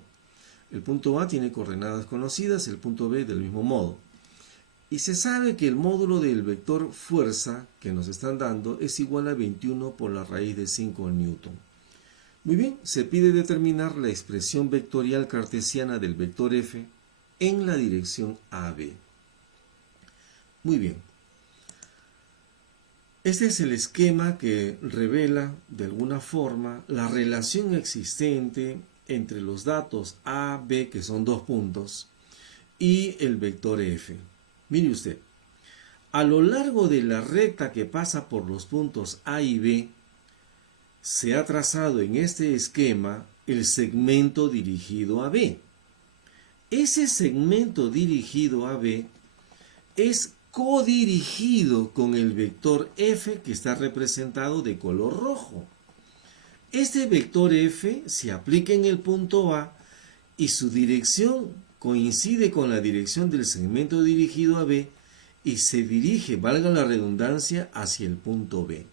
El punto A tiene coordenadas conocidas, el punto B del mismo modo. Y se sabe que el módulo del vector fuerza que nos están dando es igual a 21 por la raíz de 5 newton. Muy bien, se pide determinar la expresión vectorial cartesiana del vector F en la dirección AB. Muy bien. Este es el esquema que revela de alguna forma la relación existente entre los datos A, B, que son 2 puntos, y el vector F. Mire usted, a lo largo de la recta que pasa por los puntos A y B, se ha trazado en este esquema el segmento dirigido a B. Ese segmento dirigido a B es codirigido con el vector F que está representado de color rojo. Este vector F se aplica en el punto A y su dirección coincide con la dirección del segmento dirigido a B y se dirige, valga la redundancia, hacia el punto B.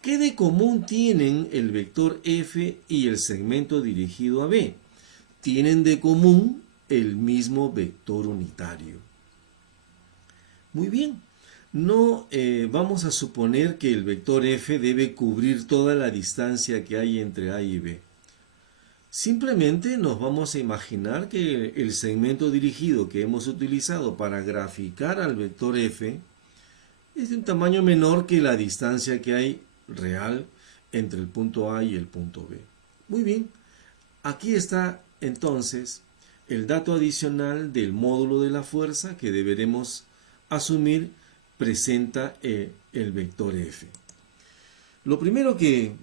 ¿Qué de común tienen el vector F y el segmento dirigido a B? Tienen de común el mismo vector unitario. Muy bien, no vamos a suponer que el vector F debe cubrir toda la distancia que hay entre A y B. Simplemente nos vamos a imaginar que el segmento dirigido que hemos utilizado para graficar al vector F es de un tamaño menor que la distancia que hay real entre el punto A y el punto B. Muy bien, aquí está entonces el dato adicional del módulo de la fuerza que deberemos asumir presenta el vector F. Lo primero que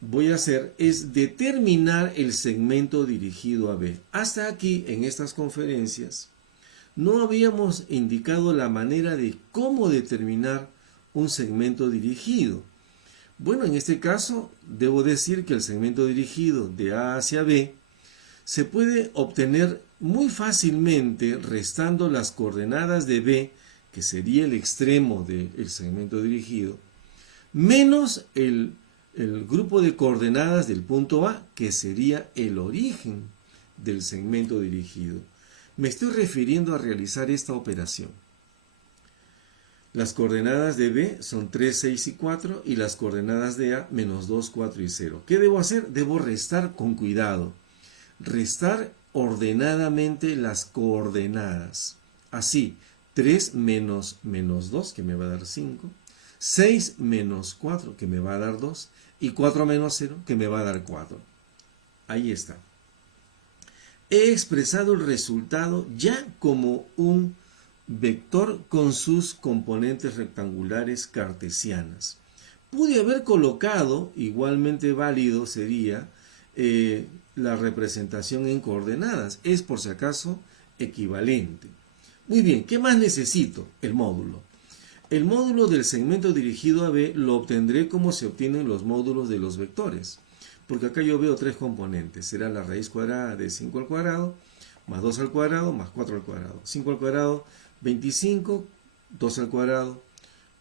voy a hacer es determinar el segmento dirigido a B. Hasta aquí, en estas conferencias, no habíamos indicado la manera de cómo determinar un segmento dirigido. Bueno, en este caso, debo decir que el segmento dirigido de A hacia B se puede obtener muy fácilmente restando las coordenadas de B, que sería el extremo del segmento dirigido, menos el grupo de coordenadas del punto A, que sería el origen del segmento dirigido. Me estoy refiriendo a realizar esta operación. Las coordenadas de B son 3, 6 y 4 y las coordenadas de A menos 2, 4 y 0. ¿Qué debo hacer? Debo restar con cuidado. Restar ordenadamente las coordenadas. Así, 3 menos 2, que me va a dar 5. 6 menos 4, que me va a dar 2. Y 4 menos 0, que me va a dar 4. Ahí está. He expresado el resultado ya como un vector con sus componentes rectangulares cartesianas. Pude haber colocado, igualmente válido sería, la representación en coordenadas. Es por si acaso equivalente. Muy bien, ¿qué más necesito? El módulo. El módulo del segmento dirigido a B lo obtendré como se obtienen los módulos de los vectores. Porque acá yo veo tres componentes. Será la raíz cuadrada de 5 al cuadrado, más 2 al cuadrado, más 4 al cuadrado. 5 al cuadrado, 25, 2 al cuadrado,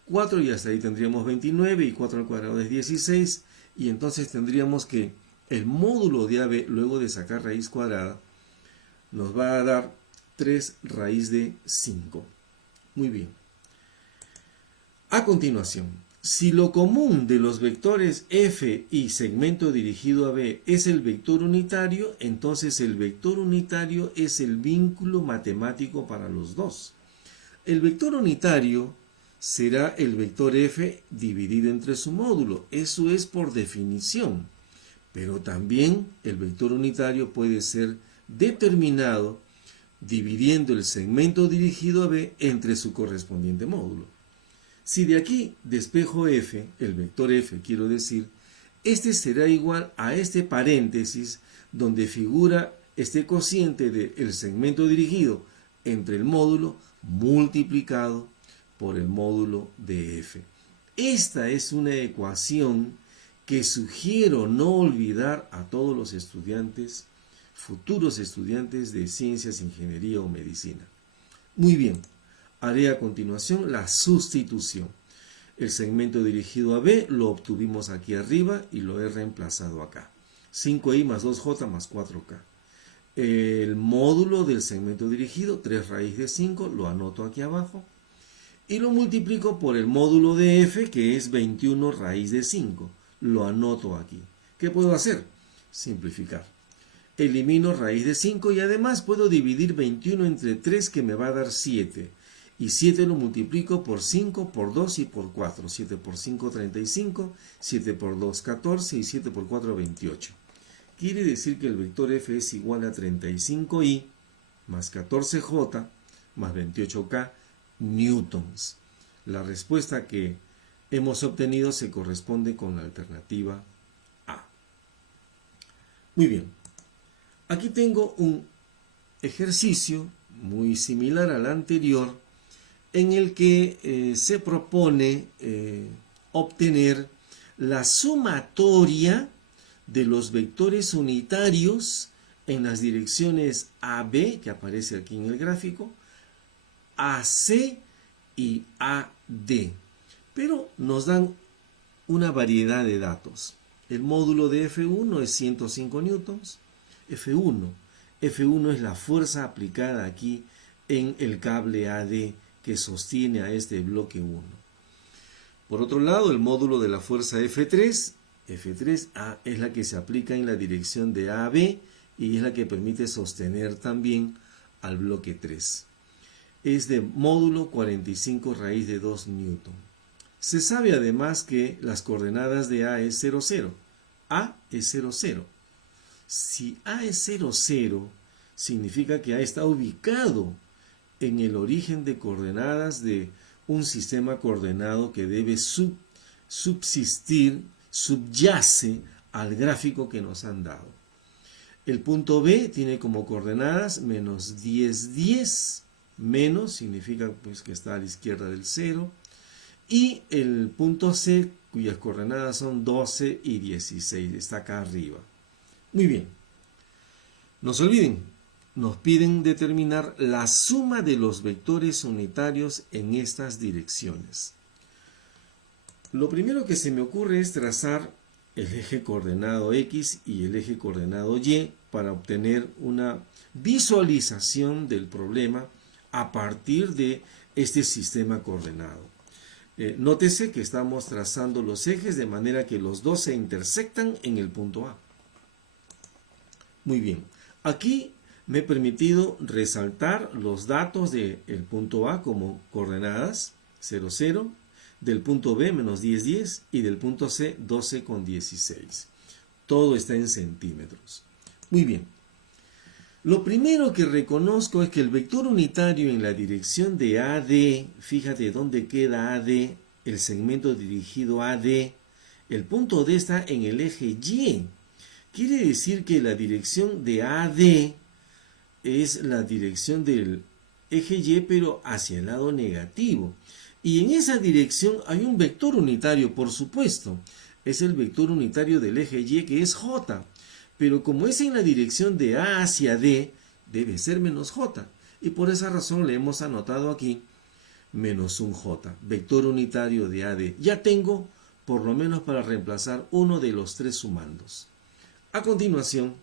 4 y hasta ahí tendríamos 29 y 4 al cuadrado es 16. Y entonces tendríamos que el módulo de AB, luego de sacar raíz cuadrada, nos va a dar 3 raíz de 5. Muy bien. A continuación, si lo común de los vectores F y segmento dirigido a B es el vector unitario, entonces el vector unitario es el vínculo matemático para los dos. El vector unitario será el vector F dividido entre su módulo. Eso es por definición. Pero también el vector unitario puede ser determinado dividiendo el segmento dirigido a B entre su correspondiente módulo. Si de aquí despejo F, el vector F quiero decir, este será igual a este paréntesis donde figura este cociente del segmento dirigido entre el módulo multiplicado por el módulo de F. Esta es una ecuación que sugiero no olvidar a todos los estudiantes, futuros estudiantes de ciencias, ingeniería o medicina. Muy bien. Haré a continuación la sustitución. El segmento dirigido a B lo obtuvimos aquí arriba y lo he reemplazado acá. 5i más 2j más 4k. El módulo del segmento dirigido, 3 raíz de 5, lo anoto aquí abajo. Y lo multiplico por el módulo de F, que es 21 raíz de 5. Lo anoto aquí. ¿Qué puedo hacer? Simplificar. Elimino raíz de 5 y además puedo dividir 21 entre 3, que me va a dar 7. Y 7 lo multiplico por 5, por 2 y por 4. 7 por 5, 35. 7 por 2, 14. Y 7 por 4, 28. Quiere decir que el vector F es igual a 35i más 14j más 28k newtons. La respuesta que hemos obtenido se corresponde con la alternativa Muy bien. Aquí tengo un ejercicio muy similar al anterior en el que se propone obtener la sumatoria de los vectores unitarios en las direcciones AB, que aparece aquí en el gráfico, AC y AD. Pero nos dan una variedad de datos. El módulo de F1 es 105 newtons. F1 es la fuerza aplicada aquí en el cable AD que sostiene a este bloque 1. Por otro lado, el módulo de la fuerza F3 es la que se aplica en la dirección de AB y es la que permite sostener también al bloque 3. Es de módulo 45 raíz de 2 newton. Se sabe además que las coordenadas de A es 0, 0. A es 0, 0. Si A es 0, 0, significa que A está ubicado en el origen de coordenadas de un sistema coordenado que debe subsistir, subyace al gráfico que nos han dado. El punto B tiene como coordenadas menos 10, 10. Menos significa pues, que está a la izquierda del 0. Y el punto C, cuyas coordenadas son 12 y 16, está acá arriba. Muy bien. No se olviden, nos piden determinar la suma de los vectores unitarios en estas direcciones. Lo primero que se me ocurre es trazar el eje coordenado X y el eje coordenado Y para obtener una visualización del problema a partir de este sistema coordenado. Nótese que estamos trazando los ejes de manera que los dos se intersectan en el punto A. Muy bien, aquí me he permitido resaltar los datos del punto A como coordenadas 0, 0, del punto B menos 10, 10 y del punto C 12 con 16. Todo está en centímetros. Muy bien. Lo primero que reconozco es que el vector unitario en la dirección de AD, fíjate dónde queda AD, el segmento dirigido AD, el punto D está en el eje Y. Quiere decir que la dirección de AD es la dirección del eje Y, pero hacia el lado negativo. Y en esa dirección hay un vector unitario, por supuesto. Es el vector unitario del eje Y, que es J. Pero como es en la dirección de A hacia D, debe ser menos J. Y por esa razón le hemos anotado aquí menos un J, vector unitario de AD. Ya tengo, por lo menos para reemplazar uno de los tres sumandos. A continuación,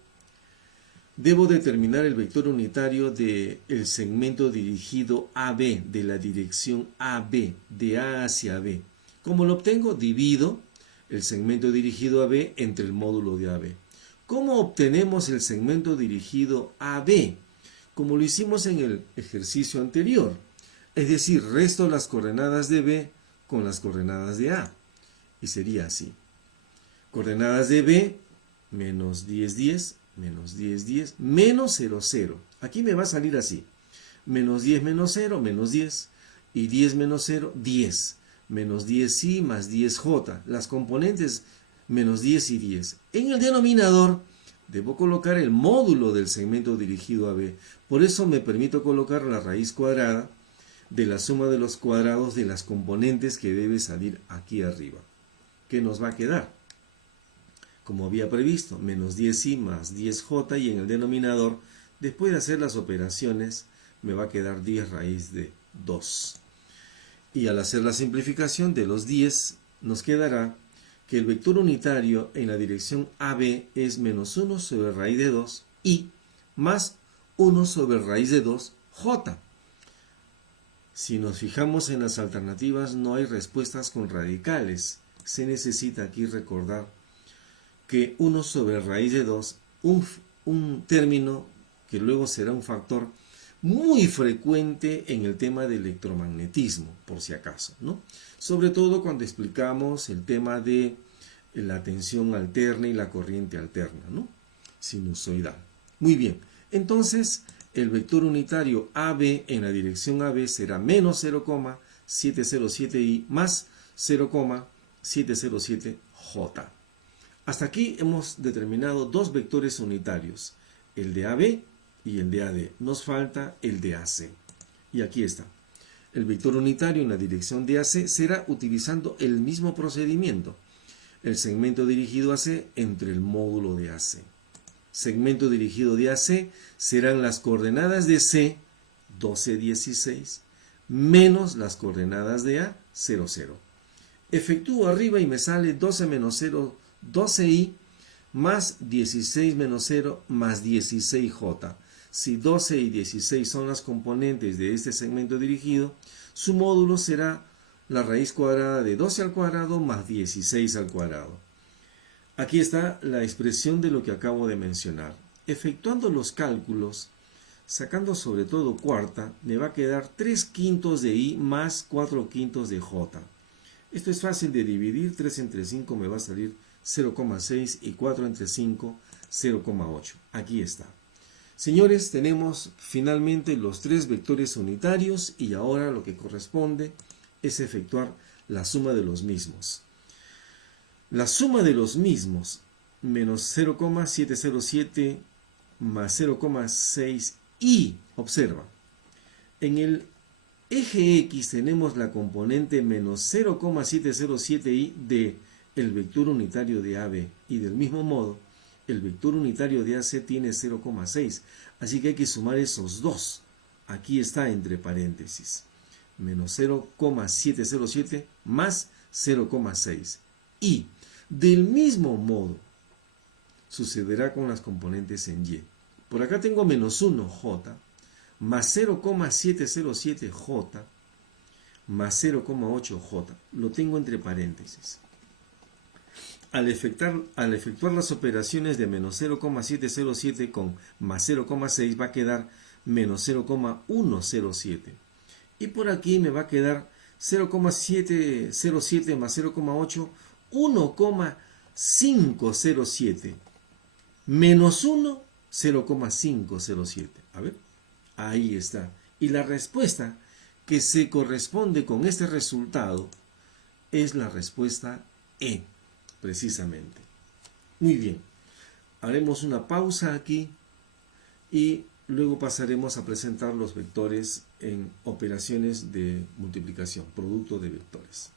debo determinar el vector unitario del segmento dirigido AB, de la dirección AB, de A hacia B. ¿Cómo lo obtengo? Divido el segmento dirigido AB entre el módulo de AB. ¿Cómo obtenemos el segmento dirigido AB? Como lo hicimos en el ejercicio anterior. Es decir, resto las coordenadas de B con las coordenadas de A. Y sería así. Coordenadas de B, menos 10, 10, menos 10, 10, menos 0, 0. Aquí me va a salir así. Menos 10 menos 0, menos 10. Y 10 menos 0, 10. Menos 10i más 10j. Las componentes menos 10 y 10. En el denominador debo colocar el módulo del segmento dirigido a B. Por eso me permito colocar la raíz cuadrada de la suma de los cuadrados de las componentes que debe salir aquí arriba. ¿Qué nos va a quedar? Como había previsto, menos 10i más 10j, y en el denominador, después de hacer las operaciones, me va a quedar 10 raíz de 2. Y al hacer la simplificación de los 10, nos quedará que el vector unitario en la dirección AB es menos 1 sobre raíz de 2 y más 1 sobre raíz de 2 j. Si nos fijamos en las alternativas, no hay respuestas con radicales. Se necesita aquí recordar que 1 sobre raíz de 2, un término que luego será un factor muy frecuente en el tema del electromagnetismo, por si acaso, ¿no? Sobre todo cuando explicamos el tema de la tensión alterna y la corriente alterna, ¿no? Sinusoidal. Muy bien, entonces el vector unitario AB en la dirección AB será menos 0,707i más 0,707j. Hasta aquí hemos determinado dos vectores unitarios, el de AB y el de AD. Nos falta el de AC. Y aquí está. El vector unitario en la dirección de AC será utilizando el mismo procedimiento. El segmento dirigido a C entre el módulo de AC. Segmento dirigido de AC serán las coordenadas de C, 12, 16, menos las coordenadas de A, 0, 0. Efectúo arriba y me sale 12 menos 0, 12i, más 16 menos 0, más 16j. Si 12 y 16 son las componentes de este segmento dirigido, su módulo será la raíz cuadrada de 12 al cuadrado más 16 al cuadrado. Aquí está la expresión de lo que acabo de mencionar. Efectuando los cálculos, sacando sobre todo cuarta, me va a quedar 3 quintos de i más 4 quintos de j. Esto es fácil de dividir, 3 entre 5 me va a salir 0,6 y 4 entre 5, 0,8. Aquí está. Señores, tenemos finalmente los tres vectores unitarios y ahora lo que corresponde es efectuar la suma de los mismos. La suma de los mismos, menos 0,707 más 0,6 y, observa, en el eje X tenemos la componente menos 0,707i de el vector unitario de AB y del mismo modo el vector unitario de AC tiene 0,6, así que hay que sumar esos dos. Aquí está entre paréntesis, menos 0,707 más 0,6. Y del mismo modo sucederá con las componentes en Y. Por acá tengo menos 1j más 0,707j más 0,8j. Lo tengo entre paréntesis. Al efectuar las operaciones de menos 0,707 con más 0,6 va a quedar menos 0,107. Y por aquí me va a quedar 0,707 más 0,8, 1,507. Menos 1, 0,507. A ver, ahí está. Y la respuesta que se corresponde con este resultado es la respuesta E. Precisamente. Muy bien. Haremos una pausa aquí y luego pasaremos a presentar los vectores en operaciones de multiplicación, producto de vectores.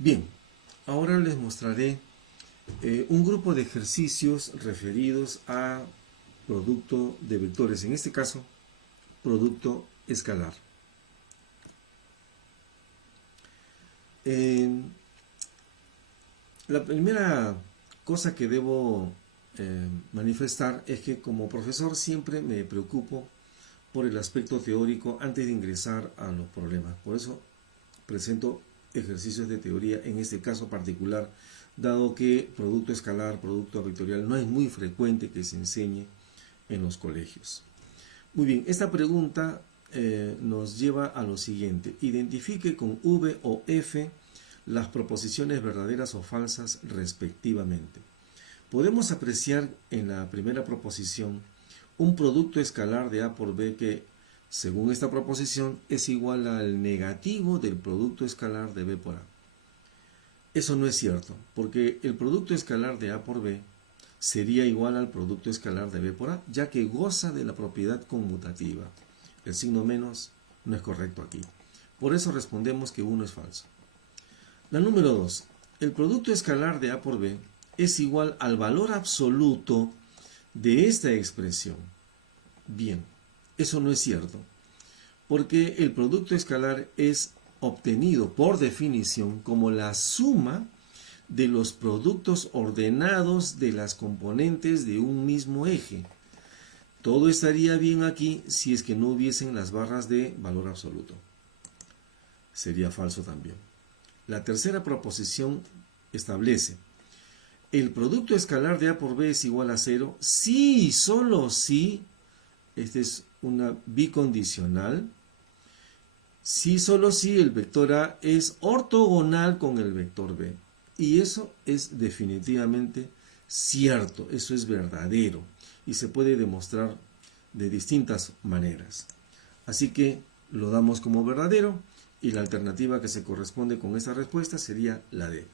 Bien, ahora les mostraré un grupo de ejercicios referidos a producto de vectores, en este caso, producto escalar. La primera cosa que debo manifestar es que como profesor siempre me preocupo por el aspecto teórico antes de ingresar a los problemas. Por eso presento ejercicios de teoría en este caso particular, dado que producto escalar, producto vectorial no es muy frecuente que se enseñe en los colegios. Muy bien, esta pregunta nos lleva a lo siguiente. Identifique con V o F las proposiciones verdaderas o falsas respectivamente. Podemos apreciar en la primera proposición un producto escalar de A por B que, según esta proposición, es igual al negativo del producto escalar de B por A. Eso no es cierto, porque el producto escalar de A por B sería igual al producto escalar de B por A, ya que goza de la propiedad conmutativa. El signo menos no es correcto aquí. Por eso respondemos que 1 es falso. La número 2. El producto escalar de A por B es igual al valor absoluto de esta expresión. Bien, eso no es cierto, porque el producto escalar es obtenido por definición como la suma de los productos ordenados de las componentes de un mismo eje. Todo estaría bien aquí si es que no hubiesen las barras de valor absoluto. Sería falso también. La tercera proposición establece: el producto escalar de A por B es igual a 0 si y solo si, esta es una bicondicional, si solo si el vector A es ortogonal con el vector B. Y eso es definitivamente cierto, eso es verdadero y se puede demostrar de distintas maneras. Así que lo damos como verdadero y la alternativa que se corresponde con esta respuesta sería la D.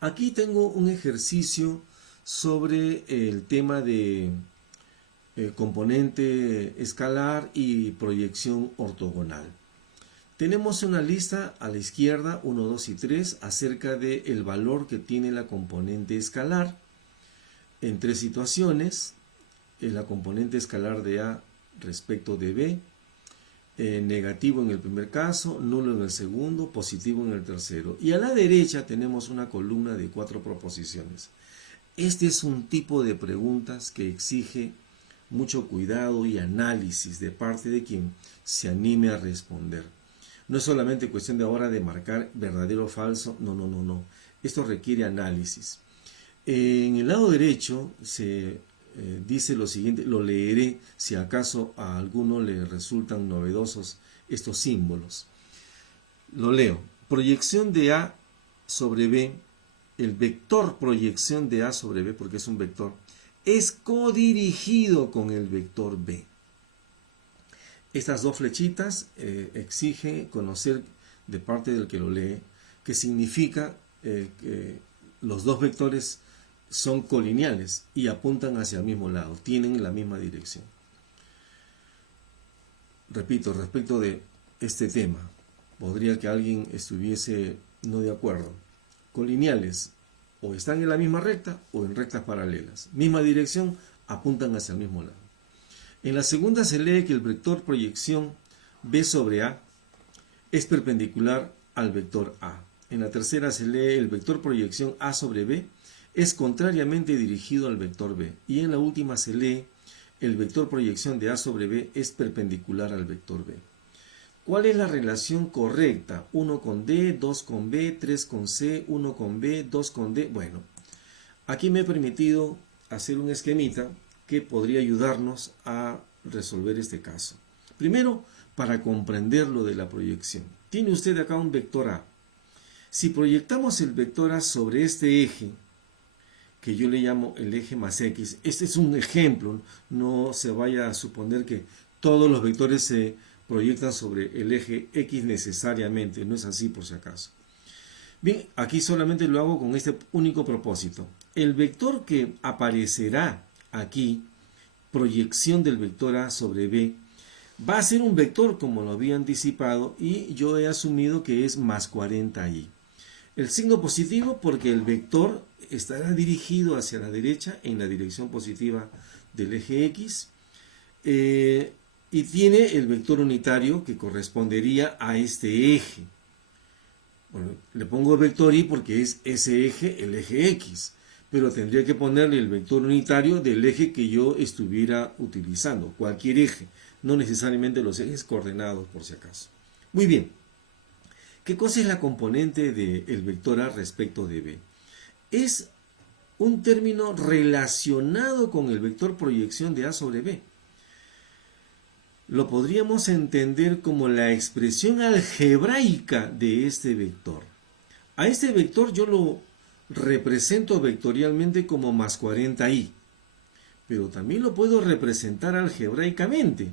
Aquí tengo un ejercicio sobre el tema de componente escalar y proyección ortogonal. Tenemos una lista a la izquierda, 1, 2 y 3, acerca del valor que tiene la componente escalar en 3 situaciones. La componente escalar de A respecto de B, negativo en el primer caso, nulo en el segundo, positivo en el tercero. Y a la derecha tenemos una columna de 4 proposiciones. Este es un tipo de preguntas que exige mucho cuidado y análisis de parte de quien se anime a responder. No es solamente cuestión de ahora de marcar verdadero o falso, no. Esto requiere análisis. En el lado derecho se dice lo siguiente, lo leeré si acaso a alguno le resultan novedosos estos símbolos. Lo leo. Proyección de A sobre B, el vector proyección de A sobre B, porque es un vector, es codirigido con el vector B. Estas 2 flechitas exige conocer de parte del que lo lee qué significa que los 2 vectores son colineales y apuntan hacia el mismo lado, tienen la misma dirección. Repito, respecto de este tema, podría que alguien estuviese no de acuerdo. Colineales, o están en la misma recta o en rectas paralelas. Misma dirección, apuntan hacia el mismo lado. En la segunda se lee que el vector proyección B sobre A es perpendicular al vector A. En la tercera se lee el vector proyección A sobre B es contrariamente dirigido al vector B. Y en la última se lee el vector proyección de A sobre B es perpendicular al vector B. ¿Cuál es la relación correcta? 1 con D, 2 con B, 3 con C, 1 con B, 2 con D. Bueno, aquí me he permitido hacer un esquemita que podría ayudarnos a resolver este caso. Primero, para comprender lo de la proyección. Tiene usted acá un vector A. Si proyectamos el vector A sobre este eje, que yo le llamo el eje más X, este es un ejemplo, no se vaya a suponer que todos los vectores se proyectan sobre el eje X necesariamente, no es así por si acaso. Bien, aquí solamente lo hago con este único propósito. El vector que aparecerá aquí, proyección del vector A sobre B, va a ser un vector como lo había anticipado y yo he asumido que es más 40i. El signo positivo porque el vector estará dirigido hacia la derecha en la dirección positiva del eje X y tiene el vector unitario que correspondería a este eje. Bueno, le pongo vector i porque es ese eje, el eje X, pero tendría que ponerle el vector unitario del eje que yo estuviera utilizando, cualquier eje, no necesariamente los ejes coordenados por si acaso. Muy bien, ¿qué cosa es la componente del vector A respecto de B? Es un término relacionado con el vector proyección de A sobre B. Lo podríamos entender como la expresión algebraica de este vector. A este vector yo lo represento vectorialmente como más 40i, pero también lo puedo representar algebraicamente.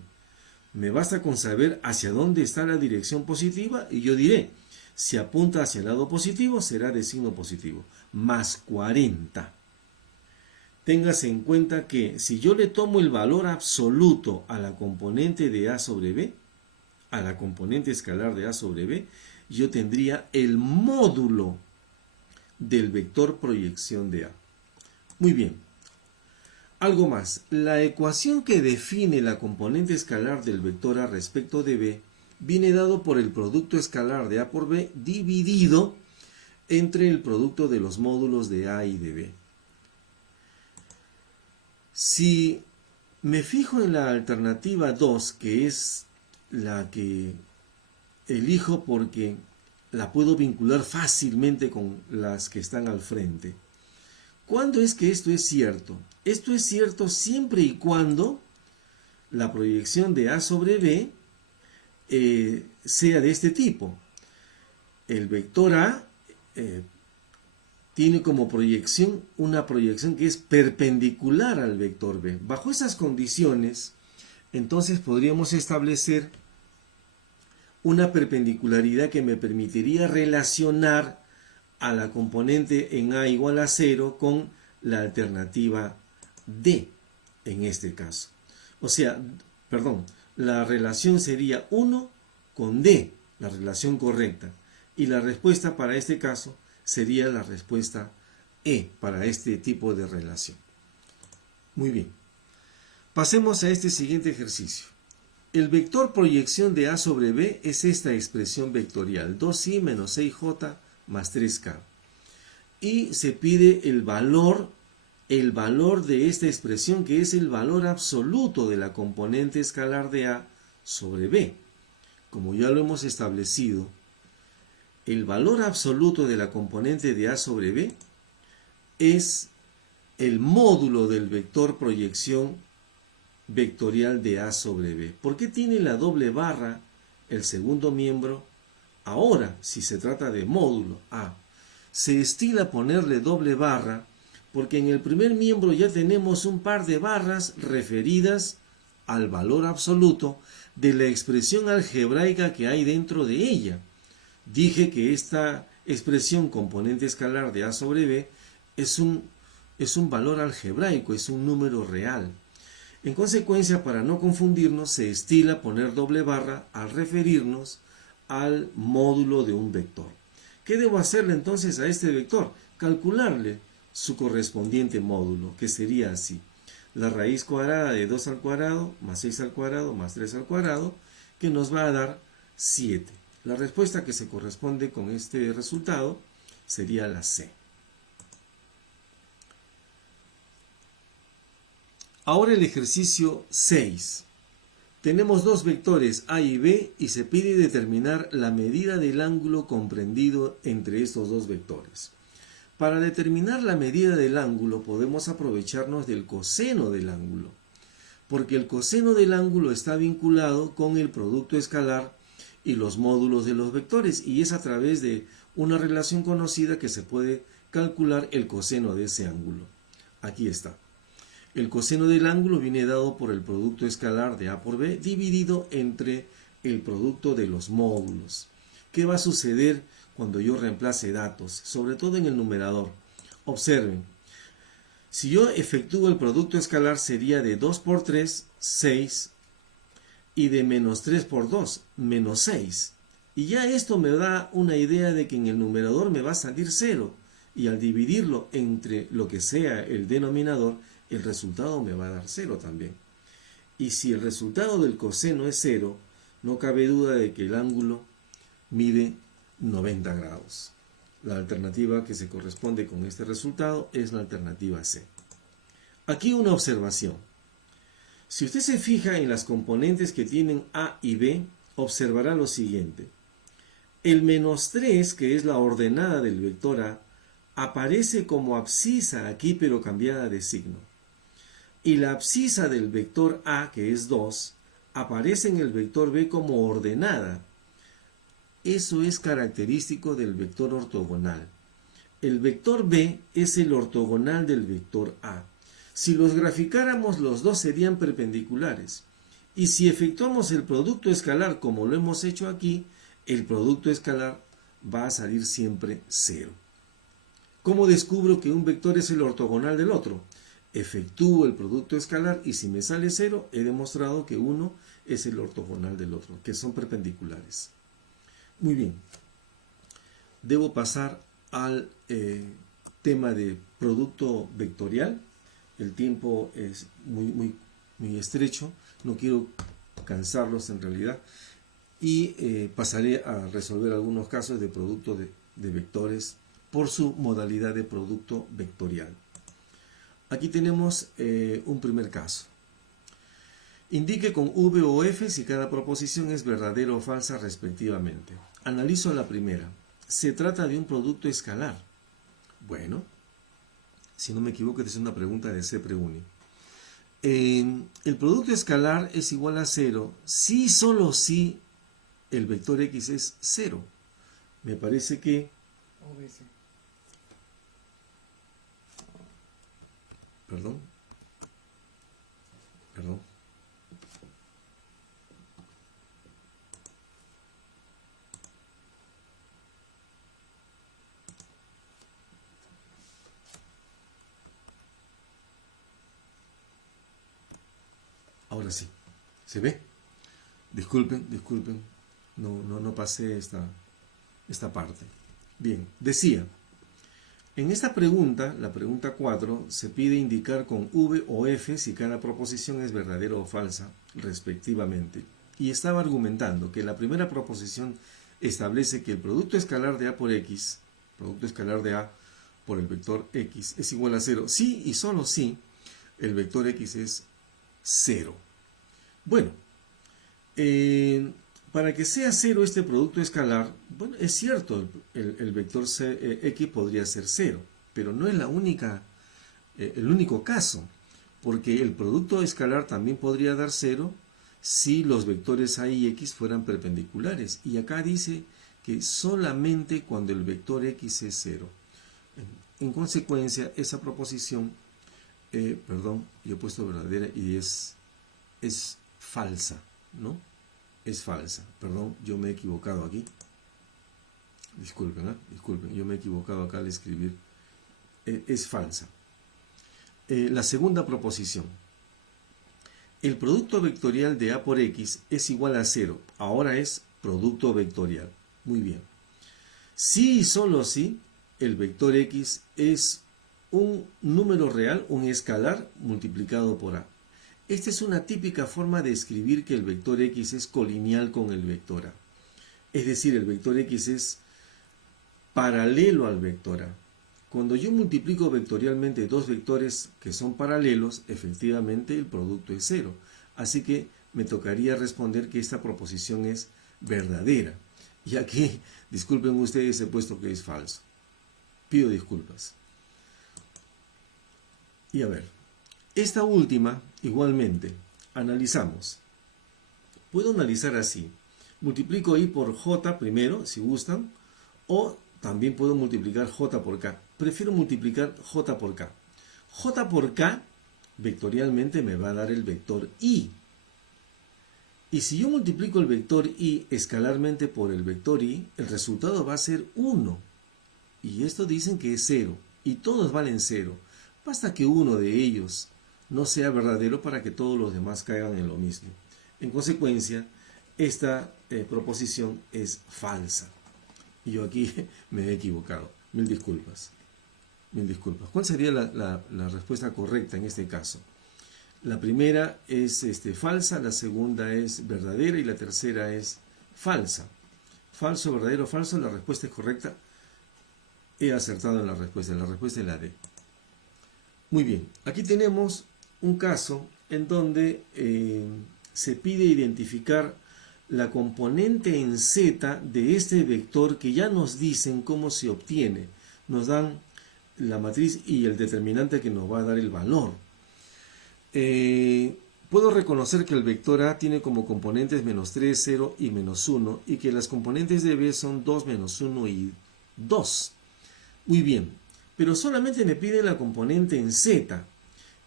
Me basta con saber hacia dónde está la dirección positiva y yo diré, si apunta hacia el lado positivo será de signo positivo, más 40. Téngase en cuenta que si yo le tomo el valor absoluto a la componente de A sobre B, a la componente escalar de A sobre B, yo tendría el módulo del vector proyección de A. Muy bien. Algo más. La ecuación que define la componente escalar del vector A respecto de B viene dado por el producto escalar de A por B dividido entre el producto de los módulos de A y de B. Si me fijo en la alternativa 2, que es la que elijo porque la puedo vincular fácilmente con las que están al frente, ¿cuándo es que esto es cierto? Esto es cierto siempre y cuando la proyección de A sobre B sea de este tipo. El vector A tiene como proyección una proyección que es perpendicular al vector B. Bajo esas condiciones, entonces podríamos establecer una perpendicularidad que me permitiría relacionar a la componente en A igual a 0 con la alternativa D en este caso. O sea, la relación sería 1 con D, la relación correcta. Y la respuesta para este caso sería la respuesta E para este tipo de relación. Muy bien. Pasemos a este siguiente ejercicio. El vector proyección de A sobre B es esta expresión vectorial, 2i menos 6j más 3k. Y se pide el valor de esta expresión, que es el valor absoluto de la componente escalar de A sobre B. Como ya lo hemos establecido, el valor absoluto de la componente de A sobre B es el módulo del vector proyección vectorial de A sobre B. ¿Por qué tiene la doble barra el segundo miembro? Ahora, si se trata de módulo A, se estila ponerle doble barra porque en el primer miembro ya tenemos un par de barras referidas al valor absoluto de la expresión algebraica que hay dentro de ella. Dije que esta expresión componente escalar de A sobre B es un valor algebraico, es un número real. En consecuencia, para no confundirnos, se estila poner doble barra al referirnos al módulo de un vector. ¿Qué debo hacerle entonces a este vector? Calcularle su correspondiente módulo, que sería así. La raíz cuadrada de 2 al cuadrado, más 6 al cuadrado, más 3 al cuadrado, que nos va a dar 7. La respuesta que se corresponde con este resultado sería la C. Ahora el ejercicio 6. Tenemos dos vectores A y B y se pide determinar la medida del ángulo comprendido entre estos dos vectores. Para determinar la medida del ángulo podemos aprovecharnos del coseno del ángulo, porque el coseno del ángulo está vinculado con el producto escalar y los módulos de los vectores, y es a través de una relación conocida que se puede calcular el coseno de ese ángulo. Aquí está. El coseno del ángulo viene dado por el producto escalar de A por B dividido entre el producto de los módulos. ¿Qué va a suceder cuando yo reemplace datos? Sobre todo en el numerador. Observen. Si yo efectúo el producto escalar sería de 2 por 3, 6, y de menos 3 por 2, menos 6. Y ya esto me da una idea de que en el numerador me va a salir 0. Y al dividirlo entre lo que sea el denominador, el resultado me va a dar 0 también. Y si el resultado del coseno es 0, no cabe duda de que el ángulo mide 90 grados. La alternativa que se corresponde con este resultado es la alternativa C. Aquí una observación. Si usted se fija en las componentes que tienen A y B, observará lo siguiente. El menos 3, que es la ordenada del vector A, aparece como abscisa aquí, pero cambiada de signo. Y la abscisa del vector A, que es 2, aparece en el vector B como ordenada. Eso es característico del vector ortogonal. El vector B es el ortogonal del vector A. Si los graficáramos, los dos serían perpendiculares. Y si efectuamos el producto escalar como lo hemos hecho aquí, el producto escalar va a salir siempre 0. ¿Cómo descubro que un vector es el ortogonal del otro? Efectúo el producto escalar y si me sale 0, he demostrado que uno es el ortogonal del otro, que son perpendiculares. Muy bien. Debo pasar al tema de producto vectorial. El tiempo es muy estrecho, no quiero cansarlos en realidad, y pasaré a resolver algunos casos de producto de vectores por su modalidad de producto vectorial. Aquí tenemos un primer caso. Indique con V o F si cada proposición es verdadera o falsa respectivamente. Analizo la primera. Se trata de un producto escalar. Bueno, si no me equivoco, esta es una pregunta de C. Preuni. El producto escalar es igual a 0 si solo si el vector X es 0. Me parece que... Perdón. Ahora sí. ¿Se ve? Disculpen. No pasé esta parte. Bien, decía, en esta pregunta, la pregunta 4, se pide indicar con V o F si cada proposición es verdadera o falsa, respectivamente. Y estaba argumentando que la primera proposición establece que el producto escalar de A por X, producto escalar de A por el vector X, es igual a 0. Sí y solo si el vector X es 0. Bueno, para que sea 0 este producto escalar, bueno, es cierto, el vector X podría ser 0, pero no es el único caso, porque el producto escalar también podría dar 0 si los vectores A y X fueran perpendiculares. Y acá dice que solamente cuando el vector X es 0. En consecuencia, esa proposición, yo he puesto verdadera y es falsa, ¿no? Es falsa. Perdón, yo me he equivocado aquí. Disculpen, yo me he equivocado acá al escribir. Es falsa. La segunda proposición. El producto vectorial de A por X es igual a 0. Ahora es producto vectorial. Muy bien. Si y solo si el vector X es un número real, un escalar multiplicado por A. Esta es una típica forma de escribir que el vector X es colineal con el vector A. Es decir, el vector X es paralelo al vector A. Cuando yo multiplico vectorialmente dos vectores que son paralelos, efectivamente el producto es 0. Así que me tocaría responder que esta proposición es verdadera. Y aquí, disculpen ustedes, he puesto que es falso. Pido disculpas. Y a ver, esta última, igualmente, analizamos. Puedo analizar así. Multiplico I por J primero, si gustan, o también puedo multiplicar J por K. Prefiero multiplicar J por K. J por K, vectorialmente, me va a dar el vector I. Y si yo multiplico el vector I escalarmente por el vector I, el resultado va a ser 1. Y esto dicen que es 0. Y todos valen 0. Basta que uno de ellos no sea verdadero para que todos los demás caigan en lo mismo. En consecuencia, esta proposición es falsa. Y yo aquí me he equivocado. Mil disculpas. ¿Cuál sería la respuesta correcta en este caso? La primera es falsa, la segunda es verdadera y la tercera es falsa. Falso, verdadero, falso, la respuesta es correcta. He acertado en la respuesta es la D. Muy bien, aquí tenemos un caso en donde se pide identificar la componente en Z de este vector que ya nos dicen cómo se obtiene. Nos dan la matriz y el determinante que nos va a dar el valor. Puedo reconocer que el vector A tiene como componentes menos 3, 0 y menos 1 y que las componentes de B son 2, menos 1 y 2. Muy bien, pero solamente me pide la componente en Z.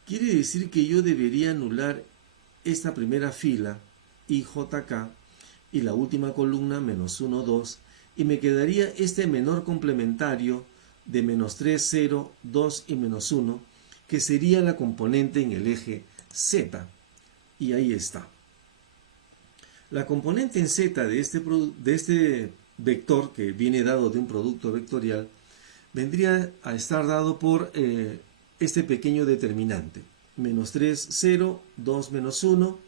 Quiere decir que yo debería anular esta primera fila, IJK, y la última columna, menos 1, 2, y me quedaría este menor complementario de menos 3, 0, 2 y menos 1, que sería la componente en el eje Z. Y ahí está. La componente en Z de este vector, que viene dado de un producto vectorial, vendría a estar dado por este pequeño determinante. Menos 3, 0, 2, menos 1.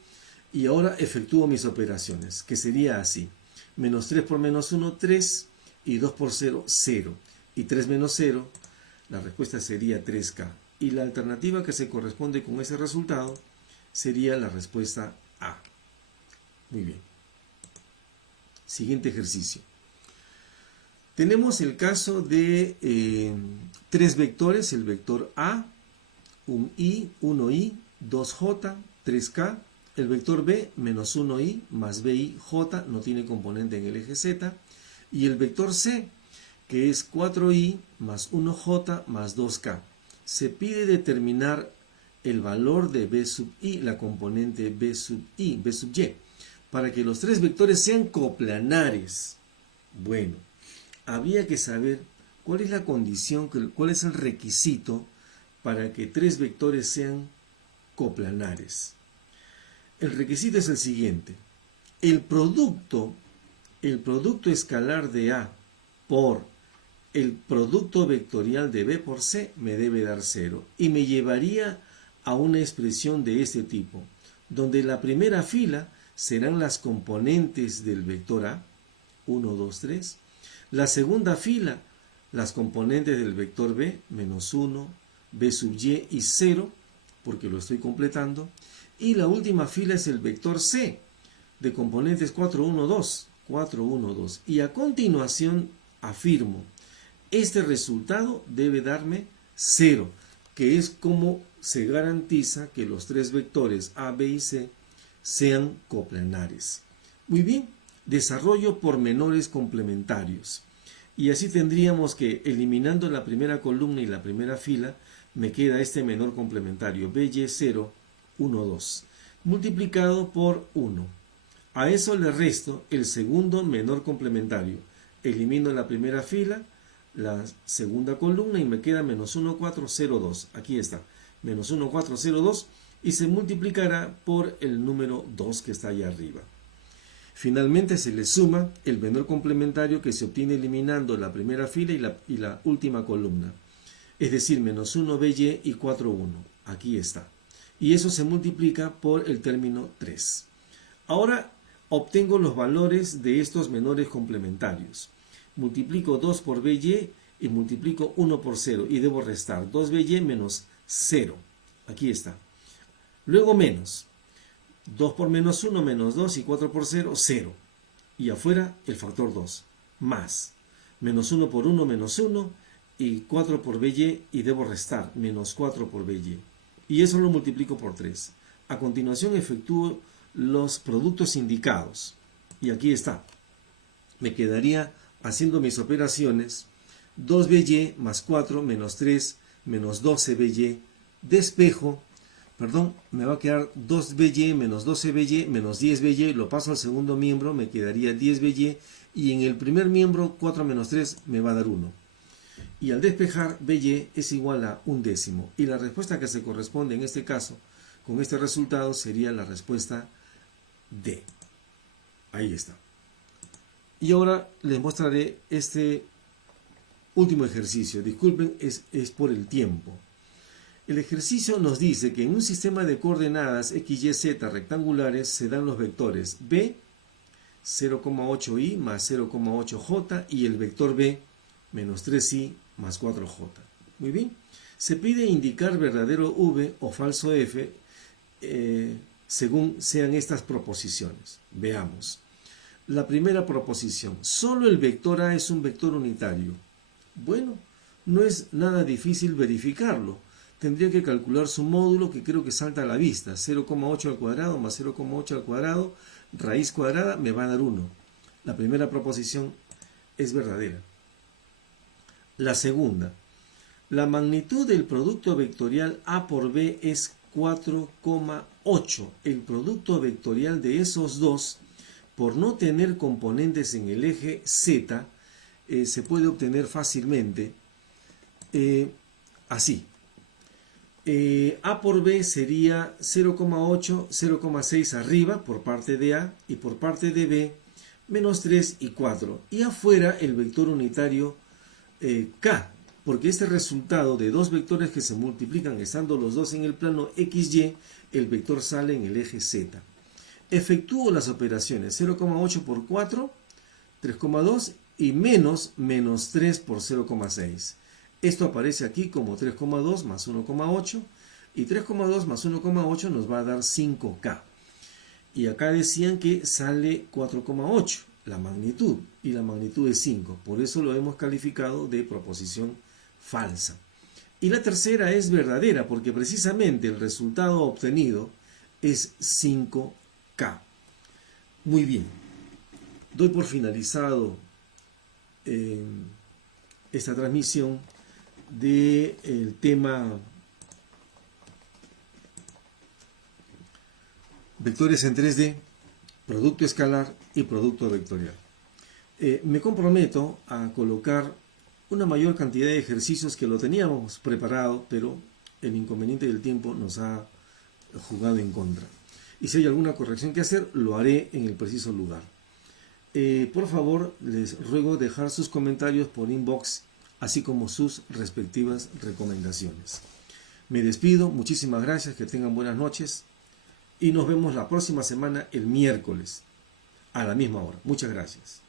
Y ahora efectúo mis operaciones, que sería así. Menos 3 por menos 1, 3. Y 2 por 0, 0. Y 3 menos 0, la respuesta sería 3K. Y la alternativa que se corresponde con ese resultado sería la respuesta A. Muy bien. Siguiente ejercicio. Tenemos el caso de tres vectores, el vector A, un I, 1I, 2J, 3K, el vector B, menos 1I, más BI, J, no tiene componente en el eje Z, y el vector C, que es 4I, más 1J, más 2K. Se pide determinar el valor de B sub I, la componente B sub I, B sub Y, para que los tres vectores sean coplanares. Bueno, había que saber cuál es la condición, cuál es el requisito para que tres vectores sean coplanares. El requisito es el siguiente. El producto escalar de A por el producto vectorial de B por C me debe dar 0 y me llevaría a una expresión de este tipo, donde la primera fila serán las componentes del vector A, 1, 2, 3. La segunda fila, las componentes del vector B, menos 1, B sub Y y 0, porque lo estoy completando. Y la última fila es el vector C, de componentes 4, 1, 2, 4, 1, 2. Y a continuación afirmo, este resultado debe darme 0, que es como se garantiza que los tres vectores A, B y C sean coplanares. Muy bien, desarrollo pormenores complementarios. Y así tendríamos que, eliminando la primera columna y la primera fila, me queda este menor complementario, BY0, 1, 2, multiplicado por 1. A eso le resto el segundo menor complementario. Elimino la primera fila, la segunda columna y me queda menos 1, 4, 0, 2. Aquí está, menos 1, 4, 0, 2 y se multiplicará por el número 2 que está allá arriba. Finalmente se le suma el menor complementario que se obtiene eliminando la primera fila y la última columna. Es decir, menos 1 BY y 4, 1. Aquí está. Y eso se multiplica por el término 3. Ahora obtengo los valores de estos menores complementarios. Multiplico 2 por BY y multiplico 1 por 0 y debo restar 2BY menos 0. Aquí está. Luego menos 2 por menos 1, menos 2 y 4 por 0, 0. Y afuera el factor 2. Más menos 1 por 1, menos 1 y 4 por BY y debo restar menos 4 por BY. Y eso lo multiplico por 3. A continuación efectúo los productos indicados. Y aquí está. Me quedaría haciendo mis operaciones 2BY más 4 menos 3 menos 12BY. Despejo. Me va a quedar 2BY menos 12BY menos 10BY. Lo paso al segundo miembro. Me quedaría 10BY. Y en el primer miembro 4 menos 3 me va a dar 1. Y al despejar, BY es igual a 1/10. Y la respuesta que se corresponde en este caso, con este resultado, sería la respuesta D. Ahí está. Y ahora les mostraré este último ejercicio. Disculpen, es por el tiempo. El ejercicio nos dice que en un sistema de coordenadas x, y, z rectangulares se dan los vectores B, 0,8i más 0,8j y el vector B, menos 3i más 4j. Muy bien. Se pide indicar verdadero V o falso F según sean estas proposiciones. Veamos. La primera proposición. Solo el vector A es un vector unitario. Bueno, no es nada difícil verificarlo. Tendría que calcular su módulo, que creo que salta a la vista. 0,8 al cuadrado más 0,8 al cuadrado, raíz cuadrada, me va a dar 1. La primera proposición es verdadera. La segunda, la magnitud del producto vectorial A por B es 4,8. El producto vectorial de esos dos, por no tener componentes en el eje Z, se puede obtener fácilmente así. A por B sería 0,8, 0,6 arriba por parte de A y por parte de B menos 3 y 4. Y afuera el vector unitario K, porque este resultado de dos vectores que se multiplican estando los dos en el plano XY, el vector sale en el eje Z. Efectúo las operaciones 0,8 por 4, 3,2 y menos 3 por 0,6. Esto aparece aquí como 3,2 más 1,8 y 3,2 más 1,8 nos va a dar 5K. Y acá decían que sale 4,8 la magnitud y la magnitud es 5. Por eso lo hemos calificado de proposición falsa. Y la tercera es verdadera porque precisamente el resultado obtenido es 5K. Muy bien. Doy por finalizado esta transmisión del tema vectores en 3D, producto escalar y producto vectorial. Me comprometo a colocar una mayor cantidad de ejercicios que lo teníamos preparado, pero el inconveniente del tiempo nos ha jugado en contra. Y si hay alguna corrección que hacer, lo haré en el preciso lugar. Por favor, les ruego dejar sus comentarios por inbox, así como sus respectivas recomendaciones. Me despido, muchísimas gracias, que tengan buenas noches y nos vemos la próxima semana, el miércoles, a la misma hora. Muchas gracias.